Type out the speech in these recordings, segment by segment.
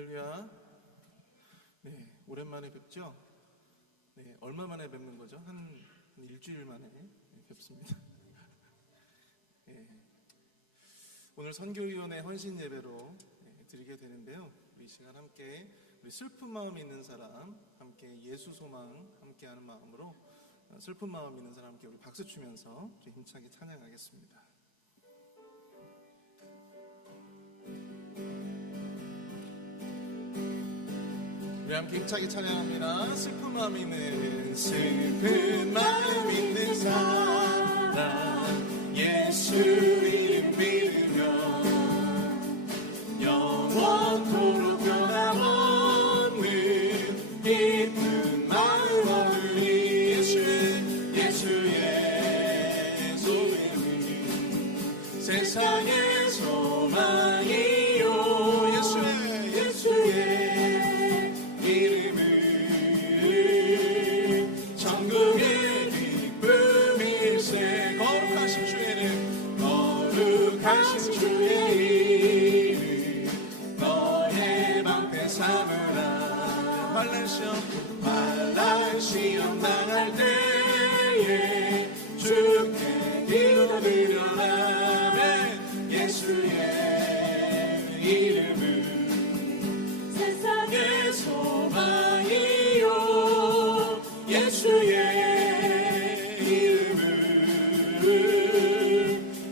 할렐루야. 네, 오랜만에 뵙죠? 네, 얼마 만에 뵙는 거죠? 한 일주일 만에 뵙습니다. 네, 오늘 선교위원회 헌신 예배로 드리게 되는데요. 우리 이 시간 함께 우리 슬픈 마음 있는 사람, 함께 예수 소망 함께하는 마음으로 슬픈 마음 있는 사람 함께 우리 박수 치면서 힘차게 찬양하겠습니다. 우리 함께 힘차게 찬양합니다. 슬픈 마음 있는 사람 예수 이름 믿으며 영원토록 변함없는 기쁜 마음 얻으리. 예수의 소명이 세상의 소망이요. 예수의 이름은 천국의 기쁨일세. 거룩하신 주의 이름 너의 방패 삼으라. 환난 시험 당할 때에 주께 기도드려라. 예수의 이름은 세상의 소망이요. 예수의 이름은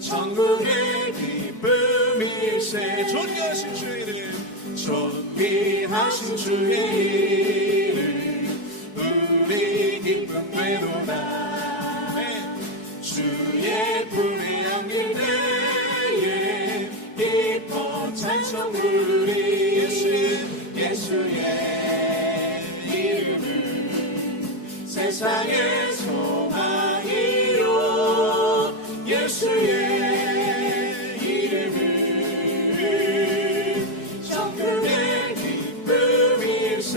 천국의 기쁨일세. 존귀하신 주의 이름, 존귀하신 주의 이름 우리 기쁨 되도다. 주의 품에 안길 때에 기뻐 찬송 부르리. 예수의 이름은 세상의 소망이요. 예수의 이름은 천국의 기쁨일세.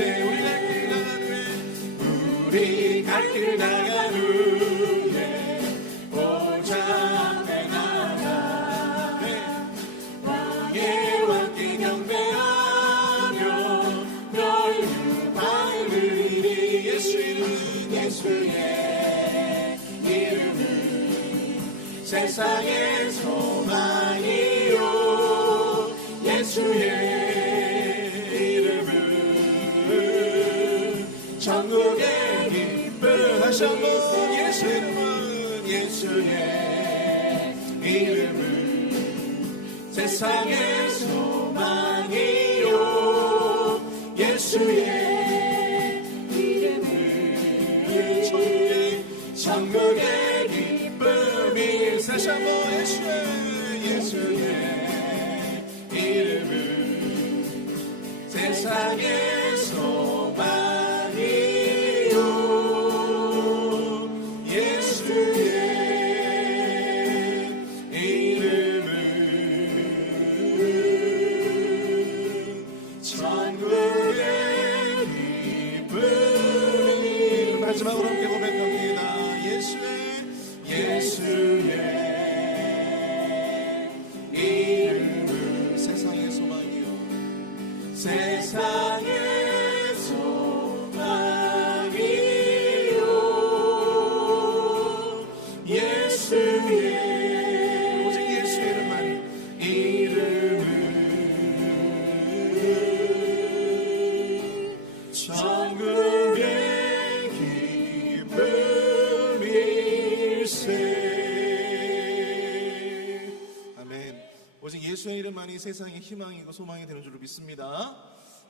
우리 갈 길 나간 후에 보좌 앞에 나가 왕의 왕께 경배하며 멸류관을 드리리. 예수의 이름은 세상의 소망이요. 예수의 이름은 천국의 기쁨. 다시 한번 예수의 이름은 세상의 소망이요. 예수의 이름은 천국의 기쁨이. 다시 한번 예수의 이름은 세상의 소망이요. 예수의 이름은 천국의 기쁨이. 마지막으로 함께 고백합니다. 예수의 이름은 세상의 소망이요. 세상의 소망이요. 예수의 오직 예수의 이름은 천국의 기쁨일세. 아멘. 오직 예수의 이름만이 세상의 희망이고 소망이 되는 줄로 믿습니다.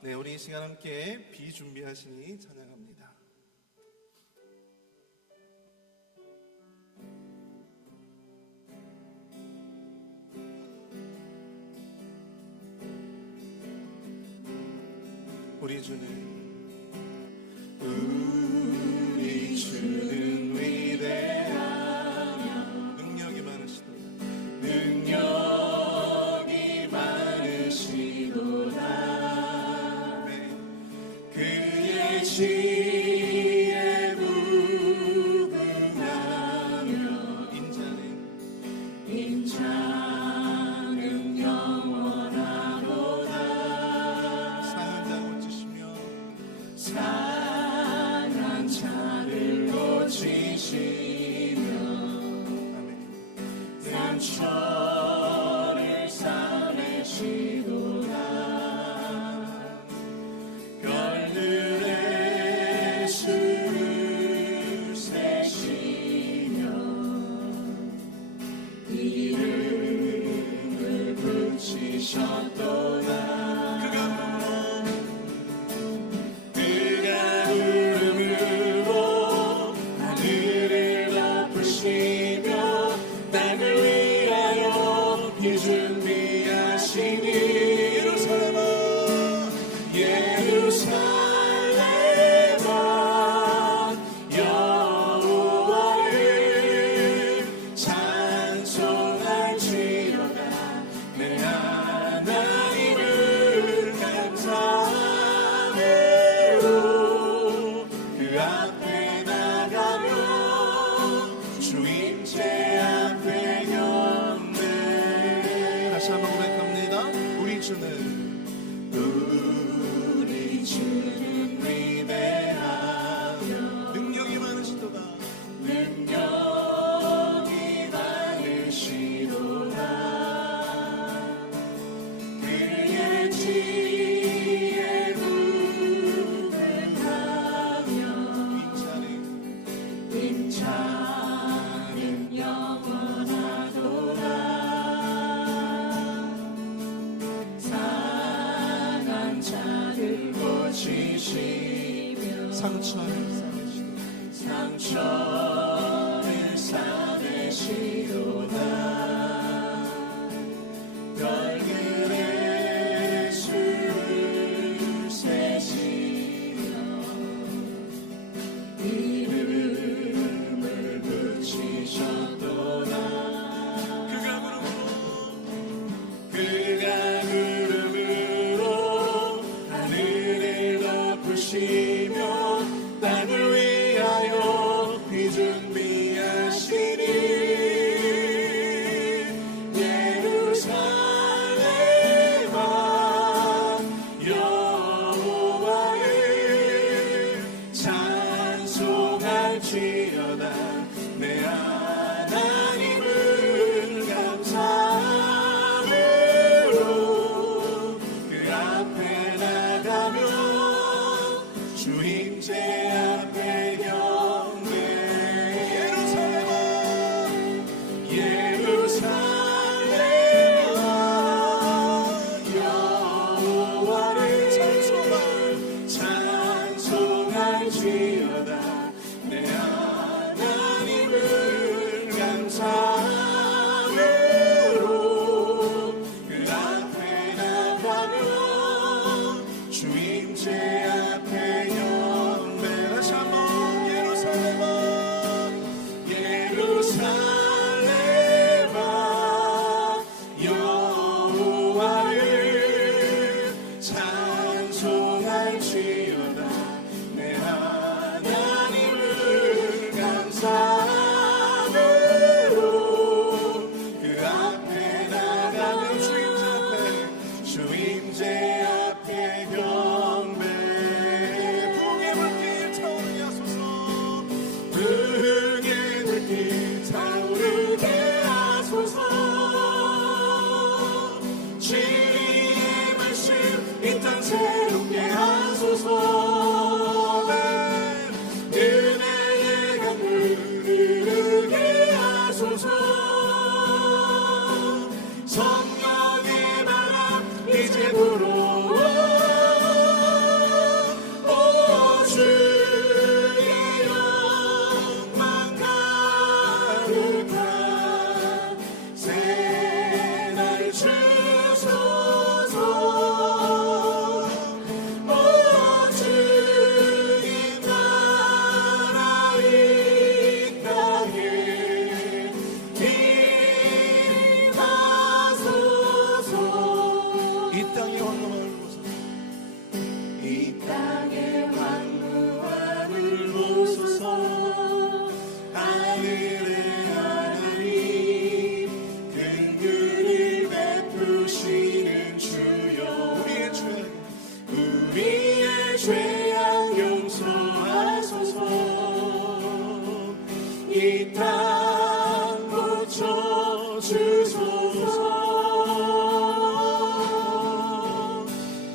네, 우리 이 시간 함께 비준비하시니 찬양합니다. 우리 주는 위대하며 능력이 많으시도다. 그의 지혜 무궁하며 인자는 영원하도다. 주는 위대하며 능력이 많으시도다 능력이 많으시도다 그의 지혜에 무능하며 인자는 영원하도다 상한 자를 고치시며 상처를 싸매시도다 별들의 수를 세시며 이름을 붙이셨도다 그가 구름으로 하늘을 덮으시며 땅을 위하여 비 준비하시니 예루살렘아 여호와를 찬송할지어다 내 하나님을 감사함으로 그 앞에 나가며 주 임재 앞에 경배 예루살렘아 여호와를 찬송할지어다 내 하나님을 감사함으로 그 앞에 나가며 주 임재 앞에 경배 다시 한번 예루살렘아 여호와를 찬송할지어다 내 하나님을 감사함으로 그 앞에 나가며 주 임재 앞에 경배 부흥의 불길 타오르게 하소서 부흥의 불길 타오르게 하소서 진리의 말씀 이 땅 새롭게 하소서 은혜의 강물 흐르게 하소서 성령의 바람 이제 불어와 오 주의 영광 가득한 새날 주소서 오 주님 나라 이 땅에 임하소서 이 땅의 황무함을 보소서 하늘의 하나님 긍휼을 베푸시는 주여 우리의 죄악 용서하소서 이 땅 고쳐주소서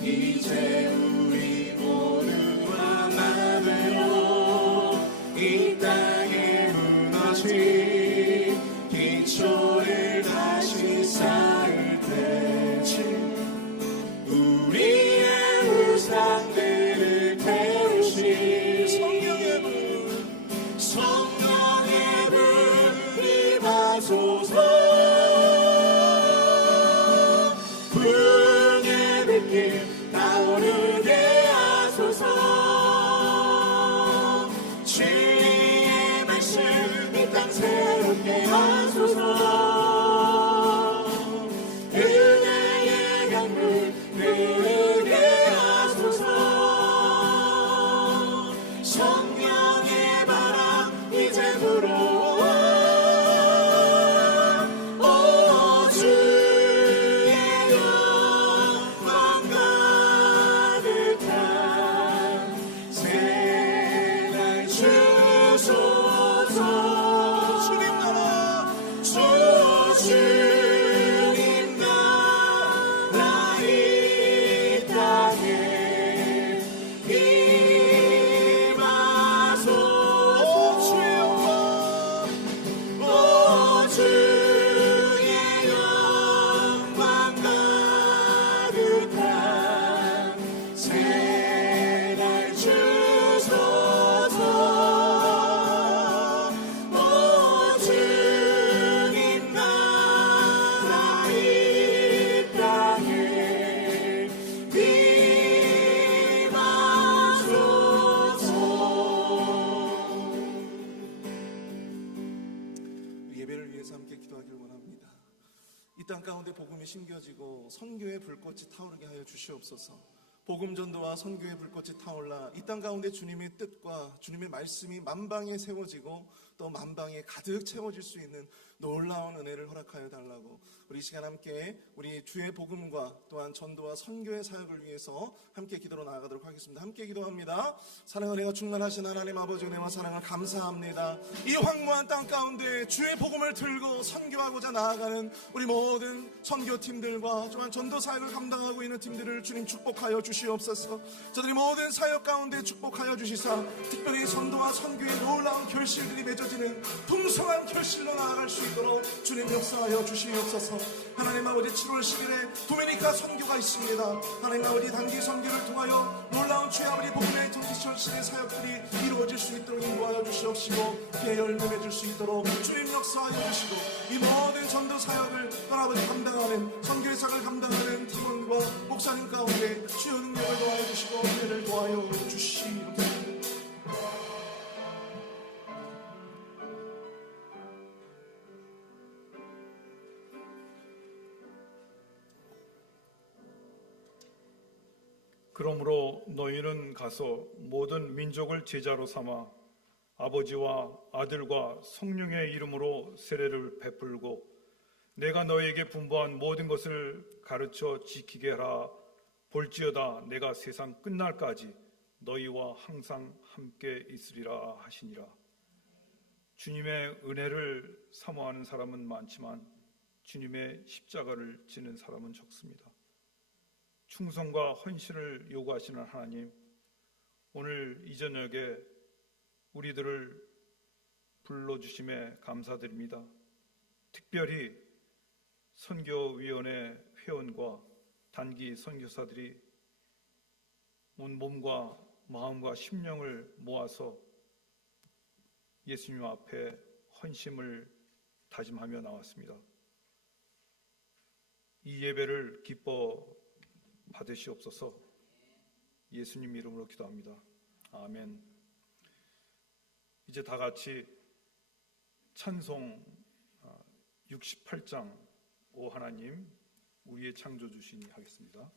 이제 우리 모두 하나 되어 이 땅에 무너진 기초를 다시 쌓을 때쯤 우리의 우상들을 태우실 성령의 불 임하소서 부흥의 불길 타오르게 하소서 진리의 말씀 이 땅 새롭게 하소서 은혜의 강물 흐르게 하소서 성령의 바람 이제 불어와 오 주의 영광 가득한 심겨지고 선교의 불꽃이 타오르게 하여 주시옵소서. 복음 전도와 선교의 불꽃이 타올라 이 땅 가운데 주님의 뜻과 주님의 말씀이 만방에 세워지고 또 만방에 가득 채워질 수 있는 놀라운 은혜를 허락하여 달라고 우리 시간 함께 우리 주의 복음과 또한 전도와 선교의 사역을 위해서 함께 기도로 나아가도록 하겠습니다. 함께 기도합니다. 사랑의 은혜가 충만하신 하나님 아버지 은혜와 사랑을 감사합니다. 이 황무한 땅 가운데 주의 복음을 들고 선교하고자 나아가는 우리 모든 선교팀들과 또한 전도 사역을 감당하고 있는 팀들을 주님 축복하여 주시옵소서. 저들이 모든 사역 가운데 축복하여 주시사 특별히 선도와 선교의 놀라운 결실들이 맺어지는 풍성한 결실로 나아갈 수 있도록 주님 역사하여 주시옵소서. 하나님 아버지 7월 10일에 도미니카 선교가 있습니다. 하나님 아버지 단기 선교를 통하여 놀라운 주의 아버지 복음의 전기철실의 사역들이 이루어질 수 있도록 인도하여 주시옵시고 그의 열매 맺을 수 있도록 주님 역사하여 주시고 이 모든 전도 사역을 아버지 감당하는 선교의 사역을 감당하는 팀원과 목사님 가운데 주의 능력을 도와여 주시고 은혜를 도와여 주시옵소서. 그러므로 너희는 가서 모든 민족을 제자로 삼아 아버지와 아들과 성령의 이름으로 세례를 베풀고 내가 너희에게 분부한 모든 것을 가르쳐 지키게 하라. 볼지어다 내가 세상 끝날까지 너희와 항상 함께 있으리라 하시니라. 주님의 은혜를 사모하는 사람은 많지만 주님의 십자가를 지는 사람은 적습니다. 충성과 헌신을 요구하시는 하나님, 오늘 이 저녁에 우리들을 불러주심에 감사드립니다. 특별히 선교위원회 회원과 단기 선교사들이 온 몸과 마음과 심령을 모아서 예수님 앞에 헌심을 다짐하며 나왔습니다. 이 예배를 기뻐 받으시옵소서. 예수님 이름으로 기도합니다. 아멘. 이제 다 같이 찬송 68장 오 하나님 우리의 창조주시니 하겠습니다.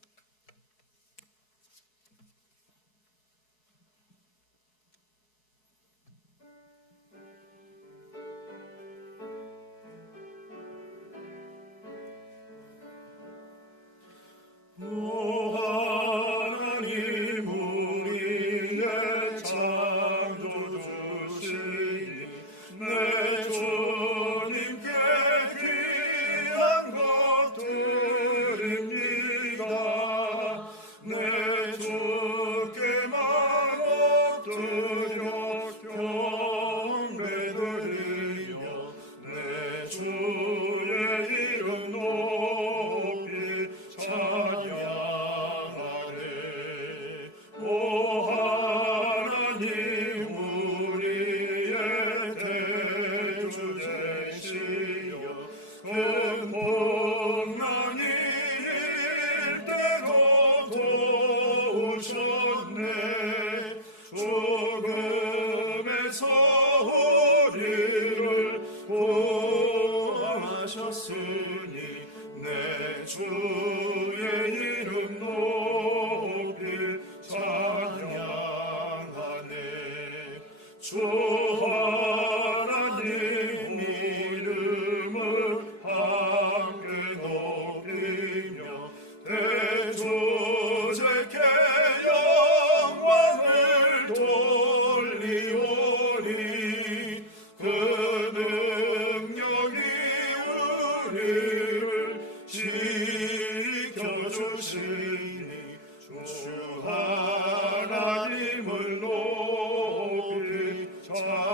오 하나님 우리의 창조주시니 내 주님께 귀한 것 드립니다. 내 주께만 엎드려 경배드리며 내 주의 이름 높이 찬양하네. 오 하나님 우리의 대주 되시여 큰 풍랑이 일 때도 도우셨네. 죽음에서 우리를 구하셨으니 내 주의 이름 높이 찬양하네. 주 하나님 이름을 함께 높이며 대주제께 영광을 돌리오리. 그 능력이 우리를 지켜주시니 주 하나님을 높이 찬양하네.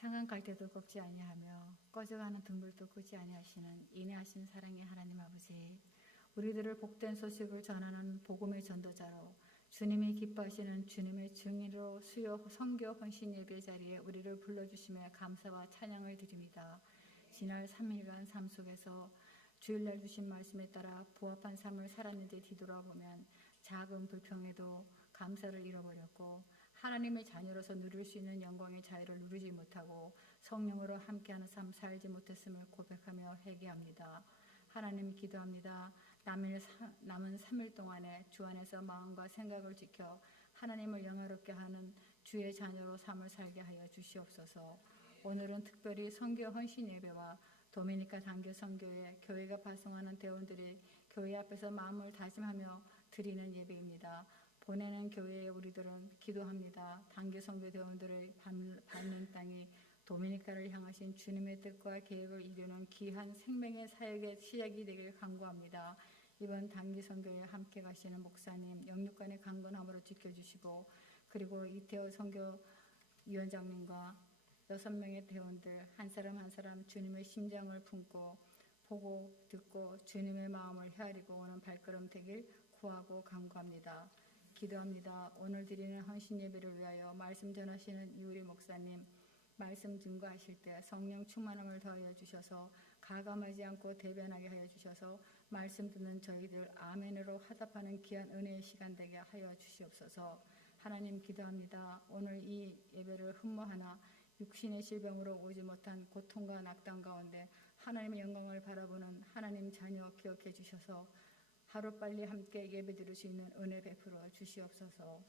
상한 갈대도 꺾지 아니하며 꺼져가는 등불도 끄지 아니하시는 인내하신 사랑의 하나님 아버지, 우리들을 복된 소식을 전하는 복음의 전도자로 주님이 기뻐하시는 주님의 증인으로 수요 선교 헌신 예배 자리에 우리를 불러주심에 감사와 찬양을 드립니다. 지난 3일간 삶 속에서 주일날 주신 말씀에 따라 부합한 삶을 살았는지 뒤돌아보면 작은 불평에도 감사를 잃어버렸고 하나님의 자녀로서 누릴 수 있는 영광의 자유를 누리지 못하고 성령으로 함께하는 삶 살지 못했음을 고백하며 회개합니다. 하나님 기도합니다. 남은 3일 동안에 주 안에서 마음과 생각을 지켜 하나님을 영화롭게 하는 주의 자녀로 삶을 살게 하여 주시옵소서. 오늘은 특별히 선교 헌신 예배와 도미니카 단교 선교에 교회가 발송하는 대원들이 교회 앞에서 마음을 다짐하며 드리는 예배입니다. 보내는 교회에 우리들은 기도합니다. 단교 선교 대원들을 밟는 땅이 도미니카를 향하신 주님의 뜻과 계획을 이루는 귀한 생명의 사역의 시작이 되길 간구합니다. 이번 단기 선교에 함께 가시는 목사님 영육간의 강건함으로 지켜주시고, 그리고 이태호 선교위원장님과 6명의 대원들 한 사람 한 사람 주님의 심장을 품고 보고 듣고 주님의 마음을 헤아리고 오는 발걸음 되길 구하고 간구합니다. 기도합니다. 오늘 드리는 헌신 예배를 위하여 말씀 전하시는 이우리 목사님, 말씀 증거하실 때 성령 충만함을 더하여 주셔서 가감하지 않고 대변하게 하여 주셔서 말씀 듣는 저희들 아멘으로 화답하는 귀한 은혜의 시간 되게 하여 주시옵소서. 하나님 기도합니다. 오늘 이 예배를 흠모하나 육신의 질병으로 오지 못한 고통과 낙담 가운데 하나님의 영광을 바라보는 하나님 자녀 기억해 주셔서 하루빨리 함께 예배 드릴 수 있는 은혜 베풀어 주시옵소서.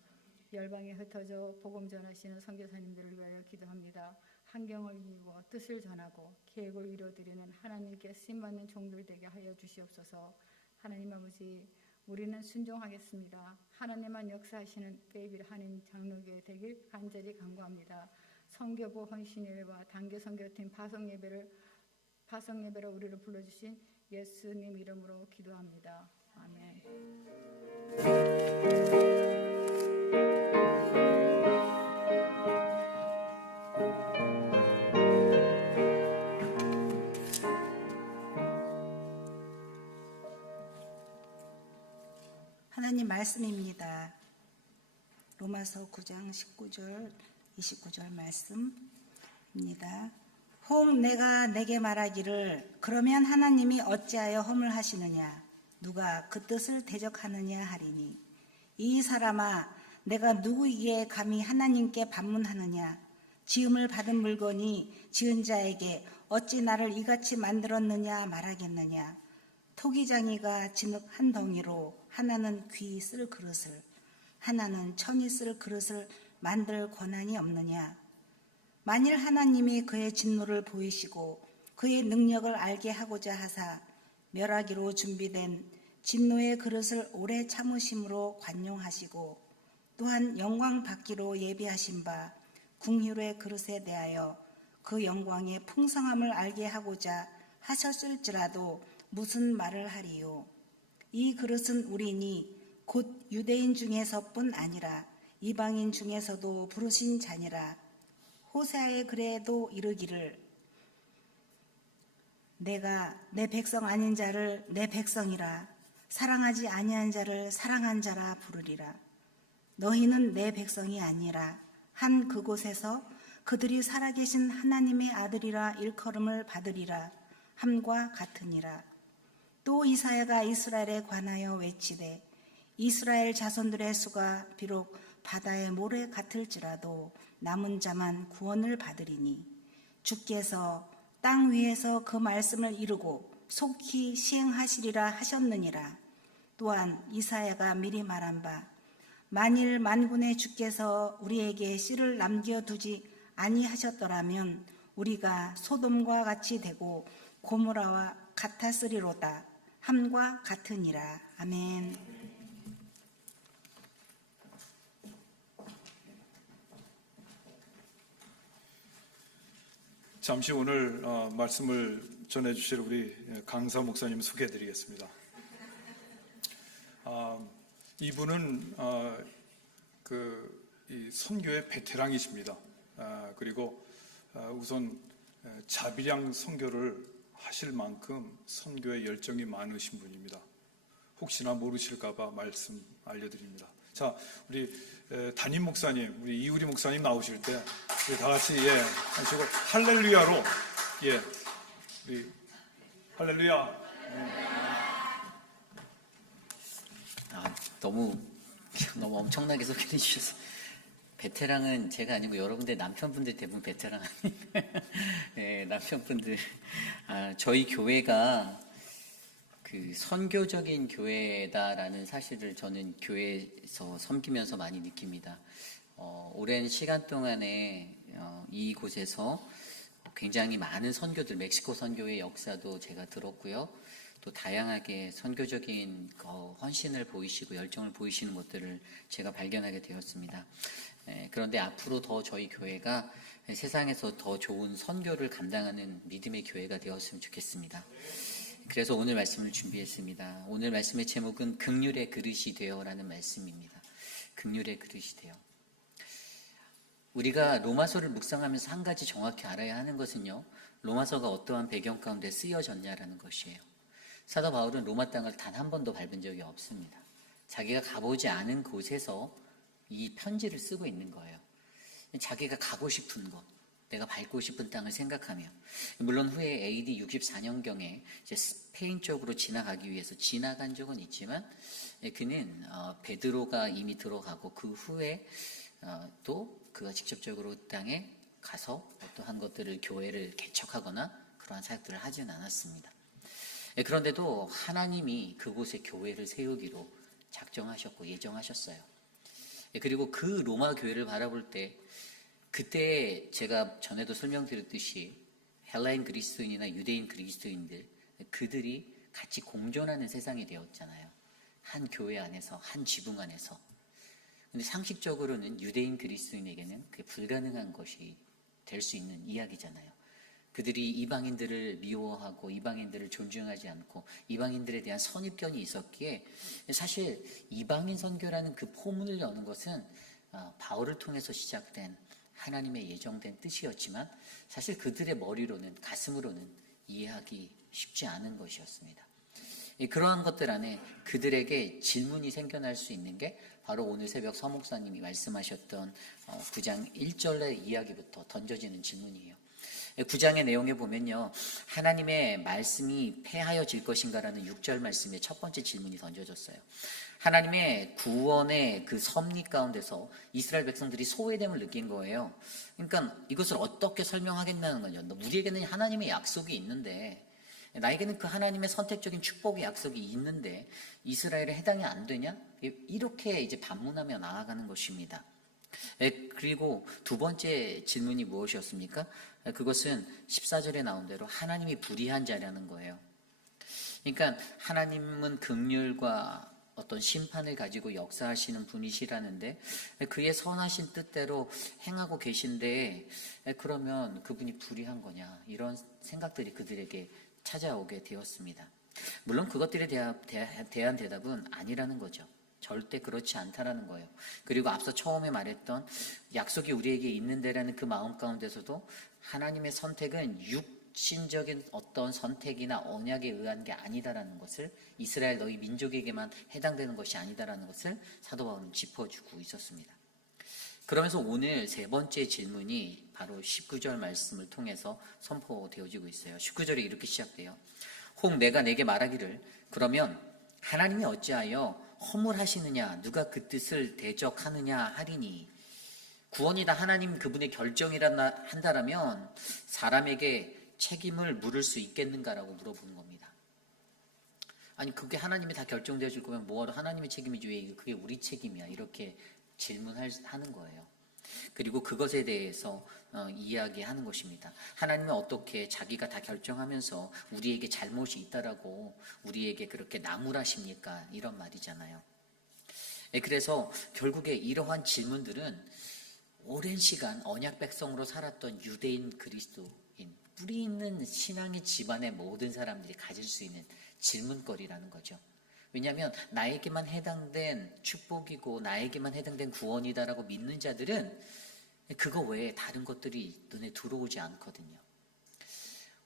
열방에 흩어져 복음 전하시는 선교사님들을 위하여 기도합니다. 환경을 이기고 뜻을 전하고 계획을 이루어드리는 하나님께 쓰임받는 종들 되게 하여 주시옵소서. 하나님 아버지, 우리는 순종하겠습니다. 하나님만 역사하시는 베이빌 한인 장로교회 되길 간절히 간구합니다. 선교부 헌신예배와 단교 선교팀 파송 예배로 우리를 불러주신 예수님 이름으로 기도합니다. 아멘. 하나님 말씀입니다. 로마서 9장 19절 29절 말씀입니다. 혹 내가 내게 말하기를 그러면 하나님이 어찌하여 허물 하시느냐, 누가 그 뜻을 대적하느냐 하리니, 이 사람아 내가 누구에게 감히 하나님께 반문하느냐, 지음을 받은 물건이 지은 자에게 어찌 나를 이같이 만들었느냐 말하겠느냐. 토기장이가 진흙 한 덩이로 하나는 귀 쓸 그릇을 하나는 천이 쓸 그릇을 만들 권한이 없느냐. 만일 하나님이 그의 진노를 보이시고 그의 능력을 알게 하고자 하사 멸하기로 준비된 진노의 그릇을 오래 참으심으로 관용하시고 또한 영광 받기로 예비하신 바 궁휼의 그릇에 대하여 그 영광의 풍성함을 알게 하고자 하셨을지라도 무슨 말을 하리요. 이 그릇은 우리니 곧 유대인 중에서뿐 아니라 이방인 중에서도 부르신 자니라. 호세아의 글에도 이르기를 내가 내 백성 아닌 자를 내 백성이라, 사랑하지 아니한 자를 사랑한 자라 부르리라. 너희는 내 백성이 아니라 한 그곳에서 그들이 살아계신 하나님의 아들이라 일컬음을 받으리라 함과 같으니라. 또 이사야가 이스라엘에 관하여 외치되 이스라엘 자손들의 수가 비록 바다의 모래 같을지라도 남은 자만 구원을 받으리니 주께서 땅 위에서 그 말씀을 이루고 속히 시행하시리라 하셨느니라. 또한 이사야가 미리 말한 바 만일 만군의 주께서 우리에게 씨를 남겨두지 아니하셨더라면 우리가 소돔과 같이 되고 고모라와 같았으리로다 함과 같으니라. 아멘. 잠시 오늘 말씀을 전해주실 우리 강사 목사님 소개해드리겠습니다. 이분은 이 선교의 베테랑이십니다. 그리고 우선 자비량 선교를 하실 만큼 선교에 열정이 많으신 분입니다. 혹시나 모르실까봐 말씀 알려드립니다. 자, 우리 담임 목사님, 우리 이우리 목사님 나오실 때 우리 다 같이 하시고 할렐루야로 우리 할렐루야. 너무 엄청나게 소개해 주셔서 베테랑은 제가 아니고 여러분들 남편분들 대부분 베테랑 아니에요. 네, 남편분들. 저희 교회가 그 선교적인 교회다라는 사실을 저는 교회에서 섬기면서 많이 느낍니다. 오랜 시간 동안에 이곳에서 굉장히 많은 선교들, 멕시코 선교의 역사도 제가 들었고요. 또 다양하게 선교적인 헌신을 보이시고 열정을 보이시는 것들을 제가 발견하게 되었습니다. 그런데 앞으로 더 저희 교회가 세상에서 더 좋은 선교를 감당하는 믿음의 교회가 되었으면 좋겠습니다. 그래서 오늘 말씀을 준비했습니다. 오늘 말씀의 제목은 긍휼의 그릇이 되어라는 말씀입니다. 긍휼의 그릇이 되어. 우리가 로마서를 묵상하면서 한 가지 정확히 알아야 하는 것은요, 로마서가 어떠한 배경 가운데 쓰여졌냐라는 것이에요. 사도 바울은 로마 땅을 단 한 번도 밟은 적이 없습니다. 자기가 가보지 않은 곳에서 이 편지를 쓰고 있는 거예요. 자기가 가고 싶은 곳, 내가 밟고 싶은 땅을 생각하며, 물론 후에 AD 64년경에 이제 스페인 쪽으로 지나가기 위해서 지나간 적은 있지만, 그는 베드로가 이미 들어가고 그 후에 또 그가 직접적으로 땅에 가서 어떠한 것들을 교회를 개척하거나 그러한 사역들을 하지는 않았습니다. 그런데도 하나님이 그곳에 교회를 세우기로 작정하셨고 예정하셨어요. 그리고 그 로마 교회를 바라볼 때, 그때 제가 전에도 설명드렸듯이 헬라인 그리스도인이나 유대인 그리스도인들, 그들이 같이 공존하는 세상이 되었잖아요. 한 교회 안에서, 한 지붕 안에서. 근데 상식적으로는 유대인 그리스도인에게는 그게 불가능한 것이 될 수 있는 이야기잖아요. 그들이 이방인들을 미워하고 이방인들을 존중하지 않고 이방인들에 대한 선입견이 있었기에, 사실 이방인 선교라는 그 포문을 여는 것은 바울을 통해서 시작된 하나님의 예정된 뜻이었지만, 사실 그들의 머리로는, 가슴으로는 이해하기 쉽지 않은 것이었습니다. 그러한 것들 안에 그들에게 질문이 생겨날 수 있는 게 바로 오늘 새벽 서 목사님이 말씀하셨던 9장 1절의 이야기부터 던져지는 질문이에요. 9장의 내용에 보면요, 하나님의 말씀이 패하여질 것인가라는 6절 말씀의 첫 번째 질문이 던져졌어요. 하나님의 구원의 그 섭리 가운데서 이스라엘 백성들이 소외됨을 느낀 거예요. 그러니까 이것을 어떻게 설명하겠다는 거죠. 우리에게는 하나님의 약속이 있는데, 나에게는 그 하나님의 선택적인 축복의 약속이 있는데 이스라엘에 해당이 안 되냐? 이렇게 이제 반문하며 나아가는 것입니다. 그리고 두 번째 질문이 무엇이었습니까? 그것은 14절에 나온 대로 하나님이 불의한 자라는 거예요. 그러니까 하나님은 긍휼과 어떤 심판을 가지고 역사하시는 분이시라는데, 그의 선하신 뜻대로 행하고 계신데 그러면 그분이 불의한 거냐, 이런 생각들이 그들에게 찾아오게 되었습니다. 물론 그것들에 대한 대답은 아니라는 거죠. 절대 그렇지 않다라는 거예요. 그리고 앞서 처음에 말했던 약속이 우리에게 있는데라는 그 마음 가운데서도 하나님의 선택은 육신적인 어떤 선택이나 언약에 의한 게 아니다라는 것을, 이스라엘 너희 민족에게만 해당되는 것이 아니다라는 것을 사도 바울은 짚어주고 있었습니다. 그러면서 오늘 세 번째 질문이 바로 19절 말씀을 통해서 선포되어지고 있어요. 19절에 이렇게 시작돼요. 혹 내가 내게 말하기를, 그러면 하나님이 어찌하여 허물하시느냐, 누가 그 뜻을 대적하느냐 하리니, 구원이 다 하나님 그분의 결정이라 한다라면 사람에게 책임을 물을 수 있겠는가라고 물어보는 겁니다. 아니, 그게 하나님이 다 결정되어 줄 거면 뭐하러 하나님의 책임이지 왜 그게 우리 책임이야, 이렇게 질문하는 거예요. 그리고 그것에 대해서 이야기하는 것입니다. 하나님은 어떻게 자기가 다 결정하면서 우리에게 잘못이 있다라고 우리에게 그렇게 나무라십니까? 이런 말이잖아요. 그래서 결국에 이러한 질문들은 오랜 시간 언약 백성으로 살았던 유대인 그리스도인, 뿌리 있는 신앙의 집안의 모든 사람들이 가질 수 있는 질문거리라는 거죠. 왜냐하면 나에게만 해당된 축복이고 나에게만 해당된 구원이다라고 믿는 자들은 그거 외에 다른 것들이 눈에 들어오지 않거든요.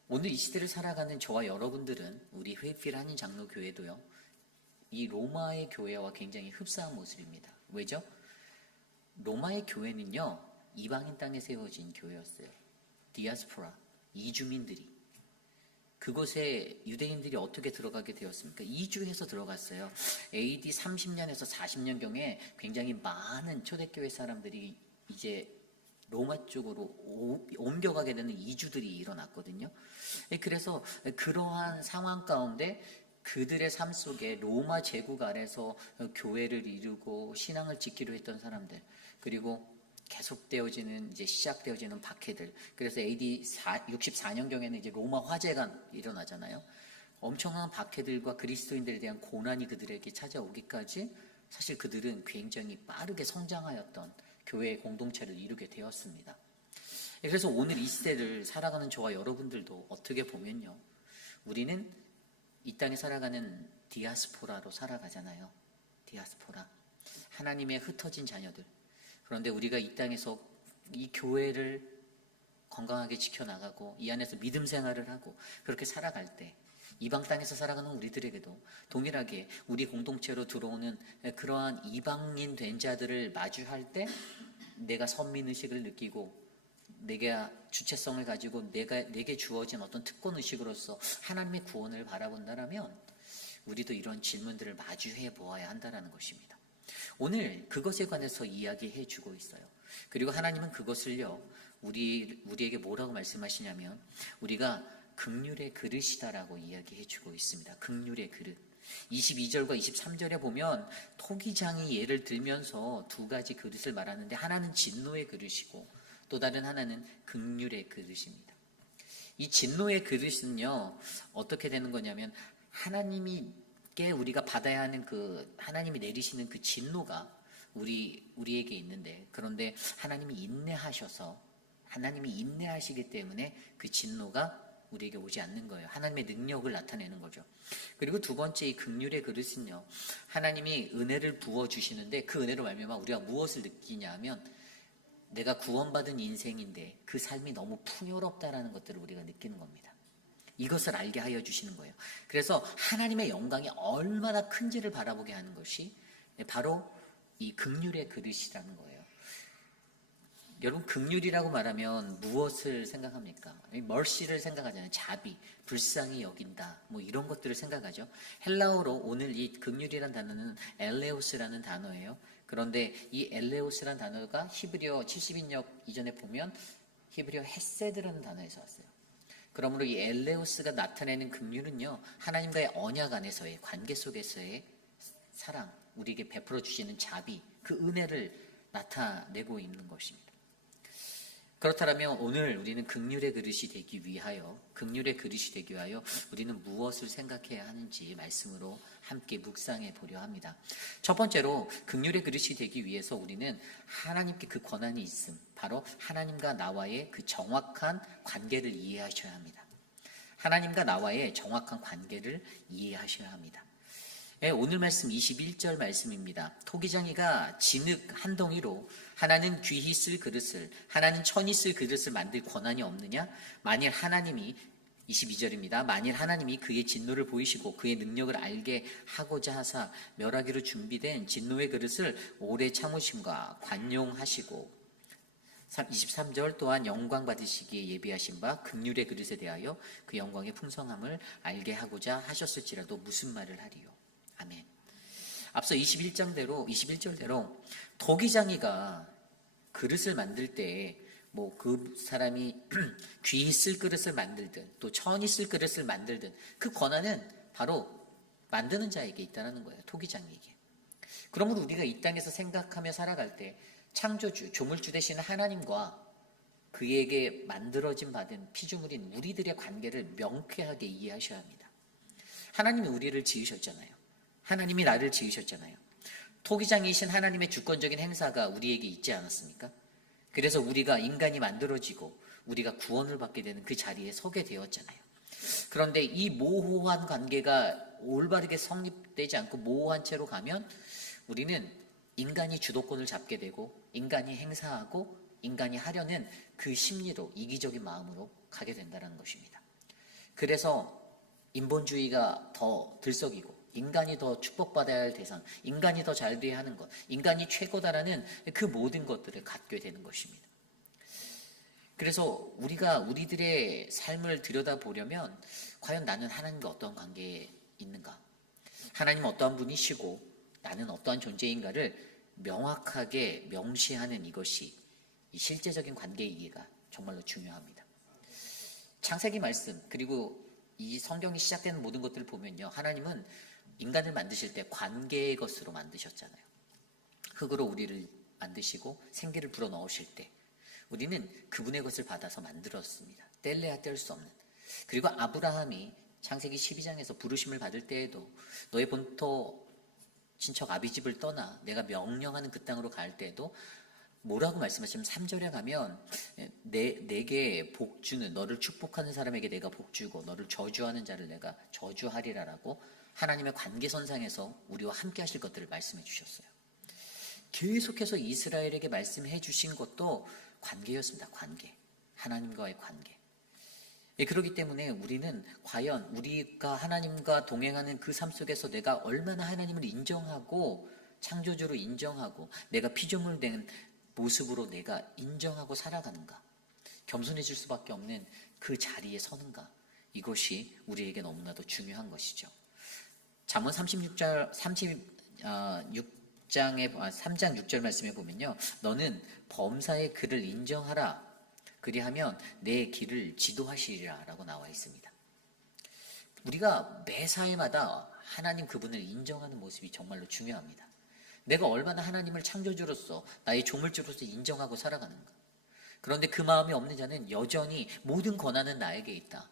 오늘 이 시대를 살아가는 저와 여러분들은 우리 회필 한인 장로교회도요, 이 로마의 교회와 굉장히 흡사한 모습입니다. 왜죠? 로마의 교회는요, 이방인 땅에 세워진 교회였어요. 디아스포라, 이주민들이. 그곳에 유대인들이 어떻게 들어가게 되었습니까? 이주해서 들어갔어요. AD 30년에서 40년경에 굉장히 많은 초대교회 사람들이 이제 로마 쪽으로 옮겨가게 되는 이주들이 일어났거든요. 그래서 그러한 상황 가운데 그들의 삶 속에 로마 제국 아래서 교회를 이루고 신앙을 지키려 했던 사람들, 그리고 계속되어지는 이제 시작되어지는 박해들. 그래서 AD 64년경에는 이제 로마 화재가 일어나잖아요. 엄청난 박해들과 그리스도인들에 대한 고난이 그들에게 찾아오기까지 사실 그들은 굉장히 빠르게 성장하였던 교회의 공동체를 이루게 되었습니다. 그래서 오늘 이 시대를 살아가는 저와 여러분들도 어떻게 보면요, 우리는 이 땅에 살아가는 디아스포라로 살아가잖아요. 디아스포라, 하나님의 흩어진 자녀들. 그런데 우리가 이 땅에서 이 교회를 건강하게 지켜나가고 이 안에서 믿음 생활을 하고 그렇게 살아갈 때 이방 땅에서 살아가는 우리들에게도 동일하게 우리 공동체로 들어오는 그러한 이방인 된 자들을 마주할 때 내가 선민의식을 느끼고 내가 주체성을 가지고 내게 주어진 어떤 특권의식으로서 하나님의 구원을 바라본다라면 우리도 이런 질문들을 마주해 보아야 한다는 것입니다. 오늘 그것에 관해서 이야기해 주고 있어요. 그리고 하나님은 그것을요, 우리에게 뭐라고 말씀하시냐면 우리가 긍휼의 그릇이다라고 이야기해 주고 있습니다. 긍휼의 그릇. 22절과 23절에 보면 토기장이 예를 들면서 두 가지 그릇을 말하는데 하나는 진노의 그릇이고 또 다른 하나는 긍휼의 그릇입니다. 이 진노의 그릇은요, 어떻게 되는 거냐면 하나님께 우리가 받아야 하는 그 하나님이 내리시는 그 진노가 우리에게 있는데, 그런데 하나님이 인내하시기 때문에 그 진노가 우리에게 오지 않는 거예요. 하나님의 능력을 나타내는 거죠. 그리고 두 번째 이 긍휼의 그릇은요, 하나님이 은혜를 부어주시는데 그 은혜로 말미암아 우리가 무엇을 느끼냐 하면 내가 구원받은 인생인데 그 삶이 너무 풍요롭다라는 것들을 우리가 느끼는 겁니다. 이것을 알게 하여 주시는 거예요. 그래서 하나님의 영광이 얼마나 큰지를 바라보게 하는 것이 바로 이 긍휼의 그릇이라는 거예요. 여러분, 긍휼이라고 말하면 무엇을 생각합니까? mercy를 생각하잖아요. 자비, 불쌍히 여긴다, 뭐 이런 것들을 생각하죠. 헬라어로 오늘 이 긍휼이란 단어는 엘레오스라는 단어예요. 그런데 이 엘레오스라는 단어가 히브리어 70인역 이전에 보면 히브리어 헤세드라는 단어에서 왔어요. 그러므로 이 엘레오스가 나타내는 긍휼은요, 하나님과의 언약 안에서의 관계 속에서의 사랑, 우리에게 베풀어 주시는 자비, 그 은혜를 나타내고 있는 것입니다. 그렇다면 오늘 우리는 긍휼의 그릇이 되기 위하여 우리는 무엇을 생각해야 하는지 말씀으로 함께 묵상해 보려 합니다. 첫 번째로 긍휼의 그릇이 되기 위해서 우리는 하나님께 그 권한이 있음, 바로 하나님과 나와의 그 정확한 관계를 이해하셔야 합니다. 하나님과 나와의 정확한 관계를 이해하셔야 합니다. 오늘 말씀 21절 말씀입니다. 토기장이가 진흙 한 덩이로 하나는 귀히 쓸 그릇을, 하나는 천히 쓸 그릇을 만들 권한이 없느냐? 만일 하나님이, 22절입니다. 만일 하나님이 그의 진노를 보이시고 그의 능력을 알게 하고자 하사 멸하기로 준비된 진노의 그릇을 오래 참으심과 관용하시고, 23절 또한 영광 받으시기에 예비하신 바 긍휼의 그릇에 대하여 그 영광의 풍성함을 알게 하고자 하셨을지라도 무슨 말을 하리요? 아멘. 앞서 21절대로 토기장이가 그릇을 만들 때 뭐 그 사람이 귀히 쓸 그릇을 만들든 또 천히 쓸 그릇을 만들든 그 권한은 바로 만드는 자에게 있다는 거예요. 토기장에게. 그러므로 우리가 이 땅에서 생각하며 살아갈 때 창조주, 조물주 되시는 하나님과 그에게 만들어진 받은 피조물인 우리들의 관계를 명쾌하게 이해하셔야 합니다. 하나님이 우리를 지으셨잖아요. 하나님이 나를 지으셨잖아요. 토기장이신 하나님의 주권적인 행사가 우리에게 있지 않았습니까? 그래서 우리가 인간이 만들어지고 우리가 구원을 받게 되는 그 자리에 서게 되었잖아요. 그런데 이 모호한 관계가 올바르게 성립되지 않고 모호한 채로 가면 우리는 인간이 주도권을 잡게 되고 인간이 행사하고 인간이 하려는 그 심리로, 이기적인 마음으로 가게 된다는 것입니다. 그래서 인본주의가 더 들썩이고 인간이 더 축복받아야 할 대상, 인간이 더 잘 돼야 하는 것, 인간이 최고다라는 그 모든 것들을 갖게 되는 것입니다. 그래서 우리가 우리들의 삶을 들여다보려면 과연 나는 하나님과 어떤 관계에 있는가? 하나님은 어떠한 분이시고 나는 어떠한 존재인가를 명확하게 명시하는 이것이 이 실제적인 관계 이해가 정말로 중요합니다. 창세기 말씀 그리고 이 성경이 시작되는 모든 것들을 보면요, 하나님은 인간을 만드실 때 관계의 것으로 만드셨잖아요. 흙으로 우리를 만드시고 생기를 불어넣으실 때 우리는 그분의 것을 받아서 만들었습니다. 뗄래야 뗄 수 없는. 그리고 아브라함이 창세기 12장에서 부르심을 받을 때에도 너의 본토 친척 아비집을 떠나 내가 명령하는 그 땅으로 갈 때에도 뭐라고 말씀하시면 3절에 가면 내게 복주는, 너를 축복하는 사람에게 내가 복주고 너를 저주하는 자를 내가 저주하리라라고 하나님의 관계선상에서 우리와 함께 하실 것들을 말씀해 주셨어요. 계속해서 이스라엘에게 말씀해 주신 것도 관계였습니다. 관계. 하나님과의 관계. 그렇기 때문에 우리는 과연 우리가 하나님과 동행하는 그 삶 속에서 내가 얼마나 하나님을 인정하고 창조주로 인정하고 내가 피조물 된 모습으로 내가 인정하고 살아가는가, 겸손해질 수밖에 없는 그 자리에 서는가, 이것이 우리에게 너무나도 중요한 것이죠. 잠언 3장 6절 말씀에 보면요, 너는 범사의 그를 인정하라, 그리하면 내 길을 지도하시리라 라고 나와 있습니다. 우리가 매사에마다 하나님 그분을 인정하는 모습이 정말로 중요합니다. 내가 얼마나 하나님을 창조주로서 나의 조물주로서 인정하고 살아가는가. 그런데 그 마음이 없는 자는 여전히 모든 권한은 나에게 있다,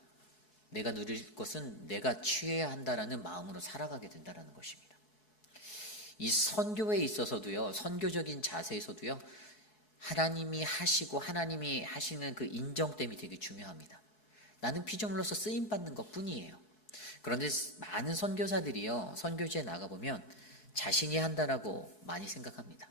내가 누릴 것은 내가 취해야 한다라는 마음으로 살아가게 된다는 것입니다. 이 선교에 있어서도요, 선교적인 자세에서도요, 하나님이 하시고 하나님이 하시는 그 인정됨이 되게 중요합니다. 나는 피조물로서 쓰임받는 것 뿐이에요. 그런데 많은 선교사들이요, 선교지에 나가보면 자신이 한다라고 많이 생각합니다.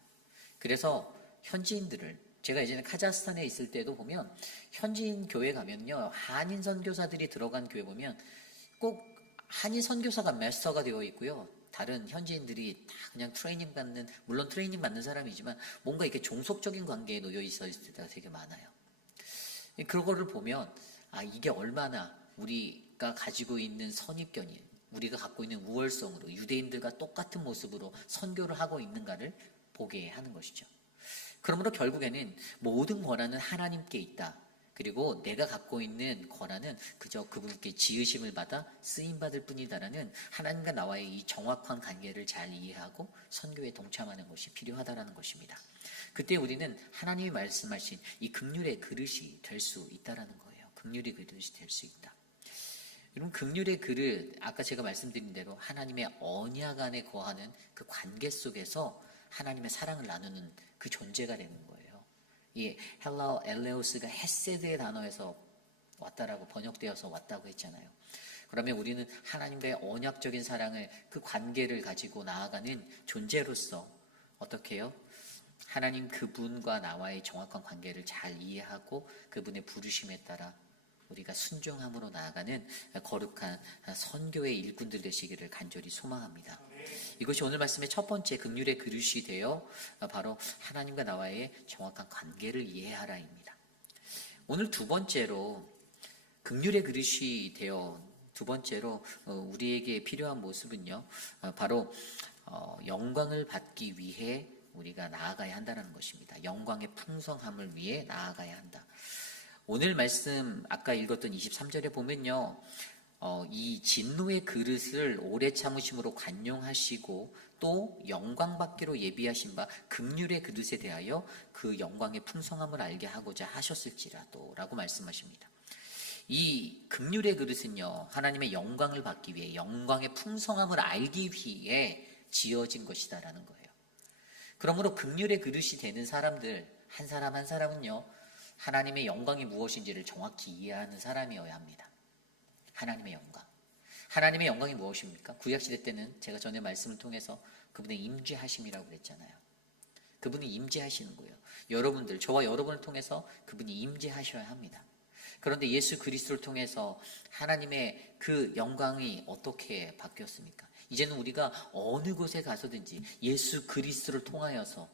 그래서 현지인들을, 제가 예전에 카자흐스탄에 있을 때도 보면 현지인 교회 가면요, 한인 선교사들이 들어간 교회 보면 꼭 한인 선교사가 마스터가 되어 있고요, 다른 현지인들이 다 그냥 트레이닝 받는, 물론 트레이닝 받는 사람이지만 뭔가 이렇게 종속적인 관계에 놓여 있을 때가 되게 많아요. 그런 거를 보면 이게 얼마나 우리가 가지고 있는 선입견이, 우리가 갖고 있는 우월성으로 유대인들과 똑같은 모습으로 선교를 하고 있는가를 보게 하는 것이죠. 그러므로 결국에는 모든 권한은 하나님께 있다. 그리고 내가 갖고 있는 권한은 그저 그분께 지으심을 받아 쓰임받을 뿐이다라는 하나님과 나와의 이 정확한 관계를 잘 이해하고 선교에 동참하는 것이 필요하다라는 것입니다. 그때 우리는 하나님이 말씀하신 이 긍휼의 그릇이 될 수 있다라는 거예요. 긍휼의 그릇이 될 수 있다. 여러분, 긍휼의 그릇, 아까 제가 말씀드린 대로 하나님의 언약 안에 거하는 그 관계 속에서 하나님의 사랑을 나누는 그 존재가 되는 거예요. 이 헬라어 엘레오스가 헤세드의 단어에서 왔다라고 번역되어서 왔다고 했잖아요. 그러면 우리는 하나님과의 언약적인 사랑을, 그 관계를 가지고 나아가는 존재로서 어떻게 해요? 하나님 그분과 나와의 정확한 관계를 잘 이해하고 그분의 부르심에 따라 우리가 순종함으로 나아가는 거룩한 선교의 일꾼들 되시기를 간절히 소망합니다. 이것이 오늘 말씀의 첫 번째 긍휼의 그릇이 되어 바로 하나님과 나와의 정확한 관계를 이해하라입니다. 오늘 두 번째로 긍휼의 그릇이 되어 두 번째로 우리에게 필요한 모습은요, 바로 영광을 받기 위해 우리가 나아가야 한다는 것입니다. 영광의 풍성함을 위해 나아가야 한다. 오늘 말씀 아까 읽었던 23절에 보면요, 이 진노의 그릇을 오래 참으심으로 관용하시고 또 영광 받기로 예비하신 바 긍휼의 그릇에 대하여 그 영광의 풍성함을 알게 하고자 하셨을지라도 라고 말씀하십니다. 이 긍휼의 그릇은요, 하나님의 영광을 받기 위해, 영광의 풍성함을 알기 위해 지어진 것이다라는 거예요. 그러므로 긍휼의 그릇이 되는 사람들, 한 사람 한 사람은요, 하나님의 영광이 무엇인지를 정확히 이해하는 사람이어야 합니다. 하나님의 영광. 하나님의 영광이 무엇입니까? 구약시대 때는 제가 전에 말씀을 통해서 그분의 임재하심이라고 그랬잖아요. 그분이 임재하시는 거예요. 여러분들, 저와 여러분을 통해서 그분이 임재하셔야 합니다. 그런데 예수 그리스도를 통해서 하나님의 그 영광이 어떻게 바뀌었습니까? 이제는 우리가 어느 곳에 가서든지 예수 그리스도를 통하여서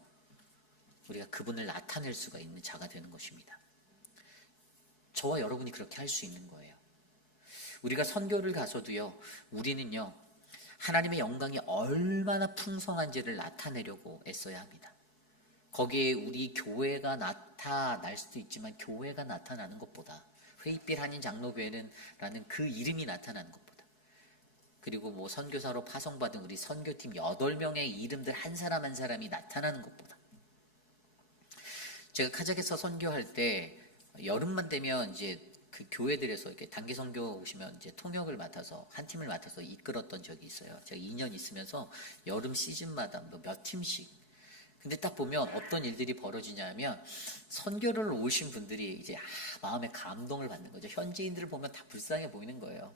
우리가 그분을 나타낼 수가 있는 자가 되는 것입니다. 저와 여러분이 그렇게 할 수 있는 거예요. 우리가 선교를 가서도요, 우리는요, 하나님의 영광이 얼마나 풍성한지를 나타내려고 애써야 합니다. 거기에 우리 교회가 나타날 수도 있지만 교회가 나타나는 것보다 회의빛 한인 장로교회는 라는 그 이름이 나타나는 것보다 그리고 뭐 선교사로 파송받은 우리 선교팀 8명의 이름들 한 사람 한 사람이 나타나는 것보다 제가 카자흐에서 선교할 때 여름만 되면 이제 그 교회들에서 이렇게 단기 선교 오시면 이제 통역을 맡아서 한 팀을 맡아서 이끌었던 적이 있어요. 제가 2년 있으면서 여름 시즌마다 몇 팀씩. 근데 딱 보면 어떤 일들이 벌어지냐면 선교를 오신 분들이 이제 마음에 감동을 받는 거죠. 현지인들을 보면 다 불쌍해 보이는 거예요.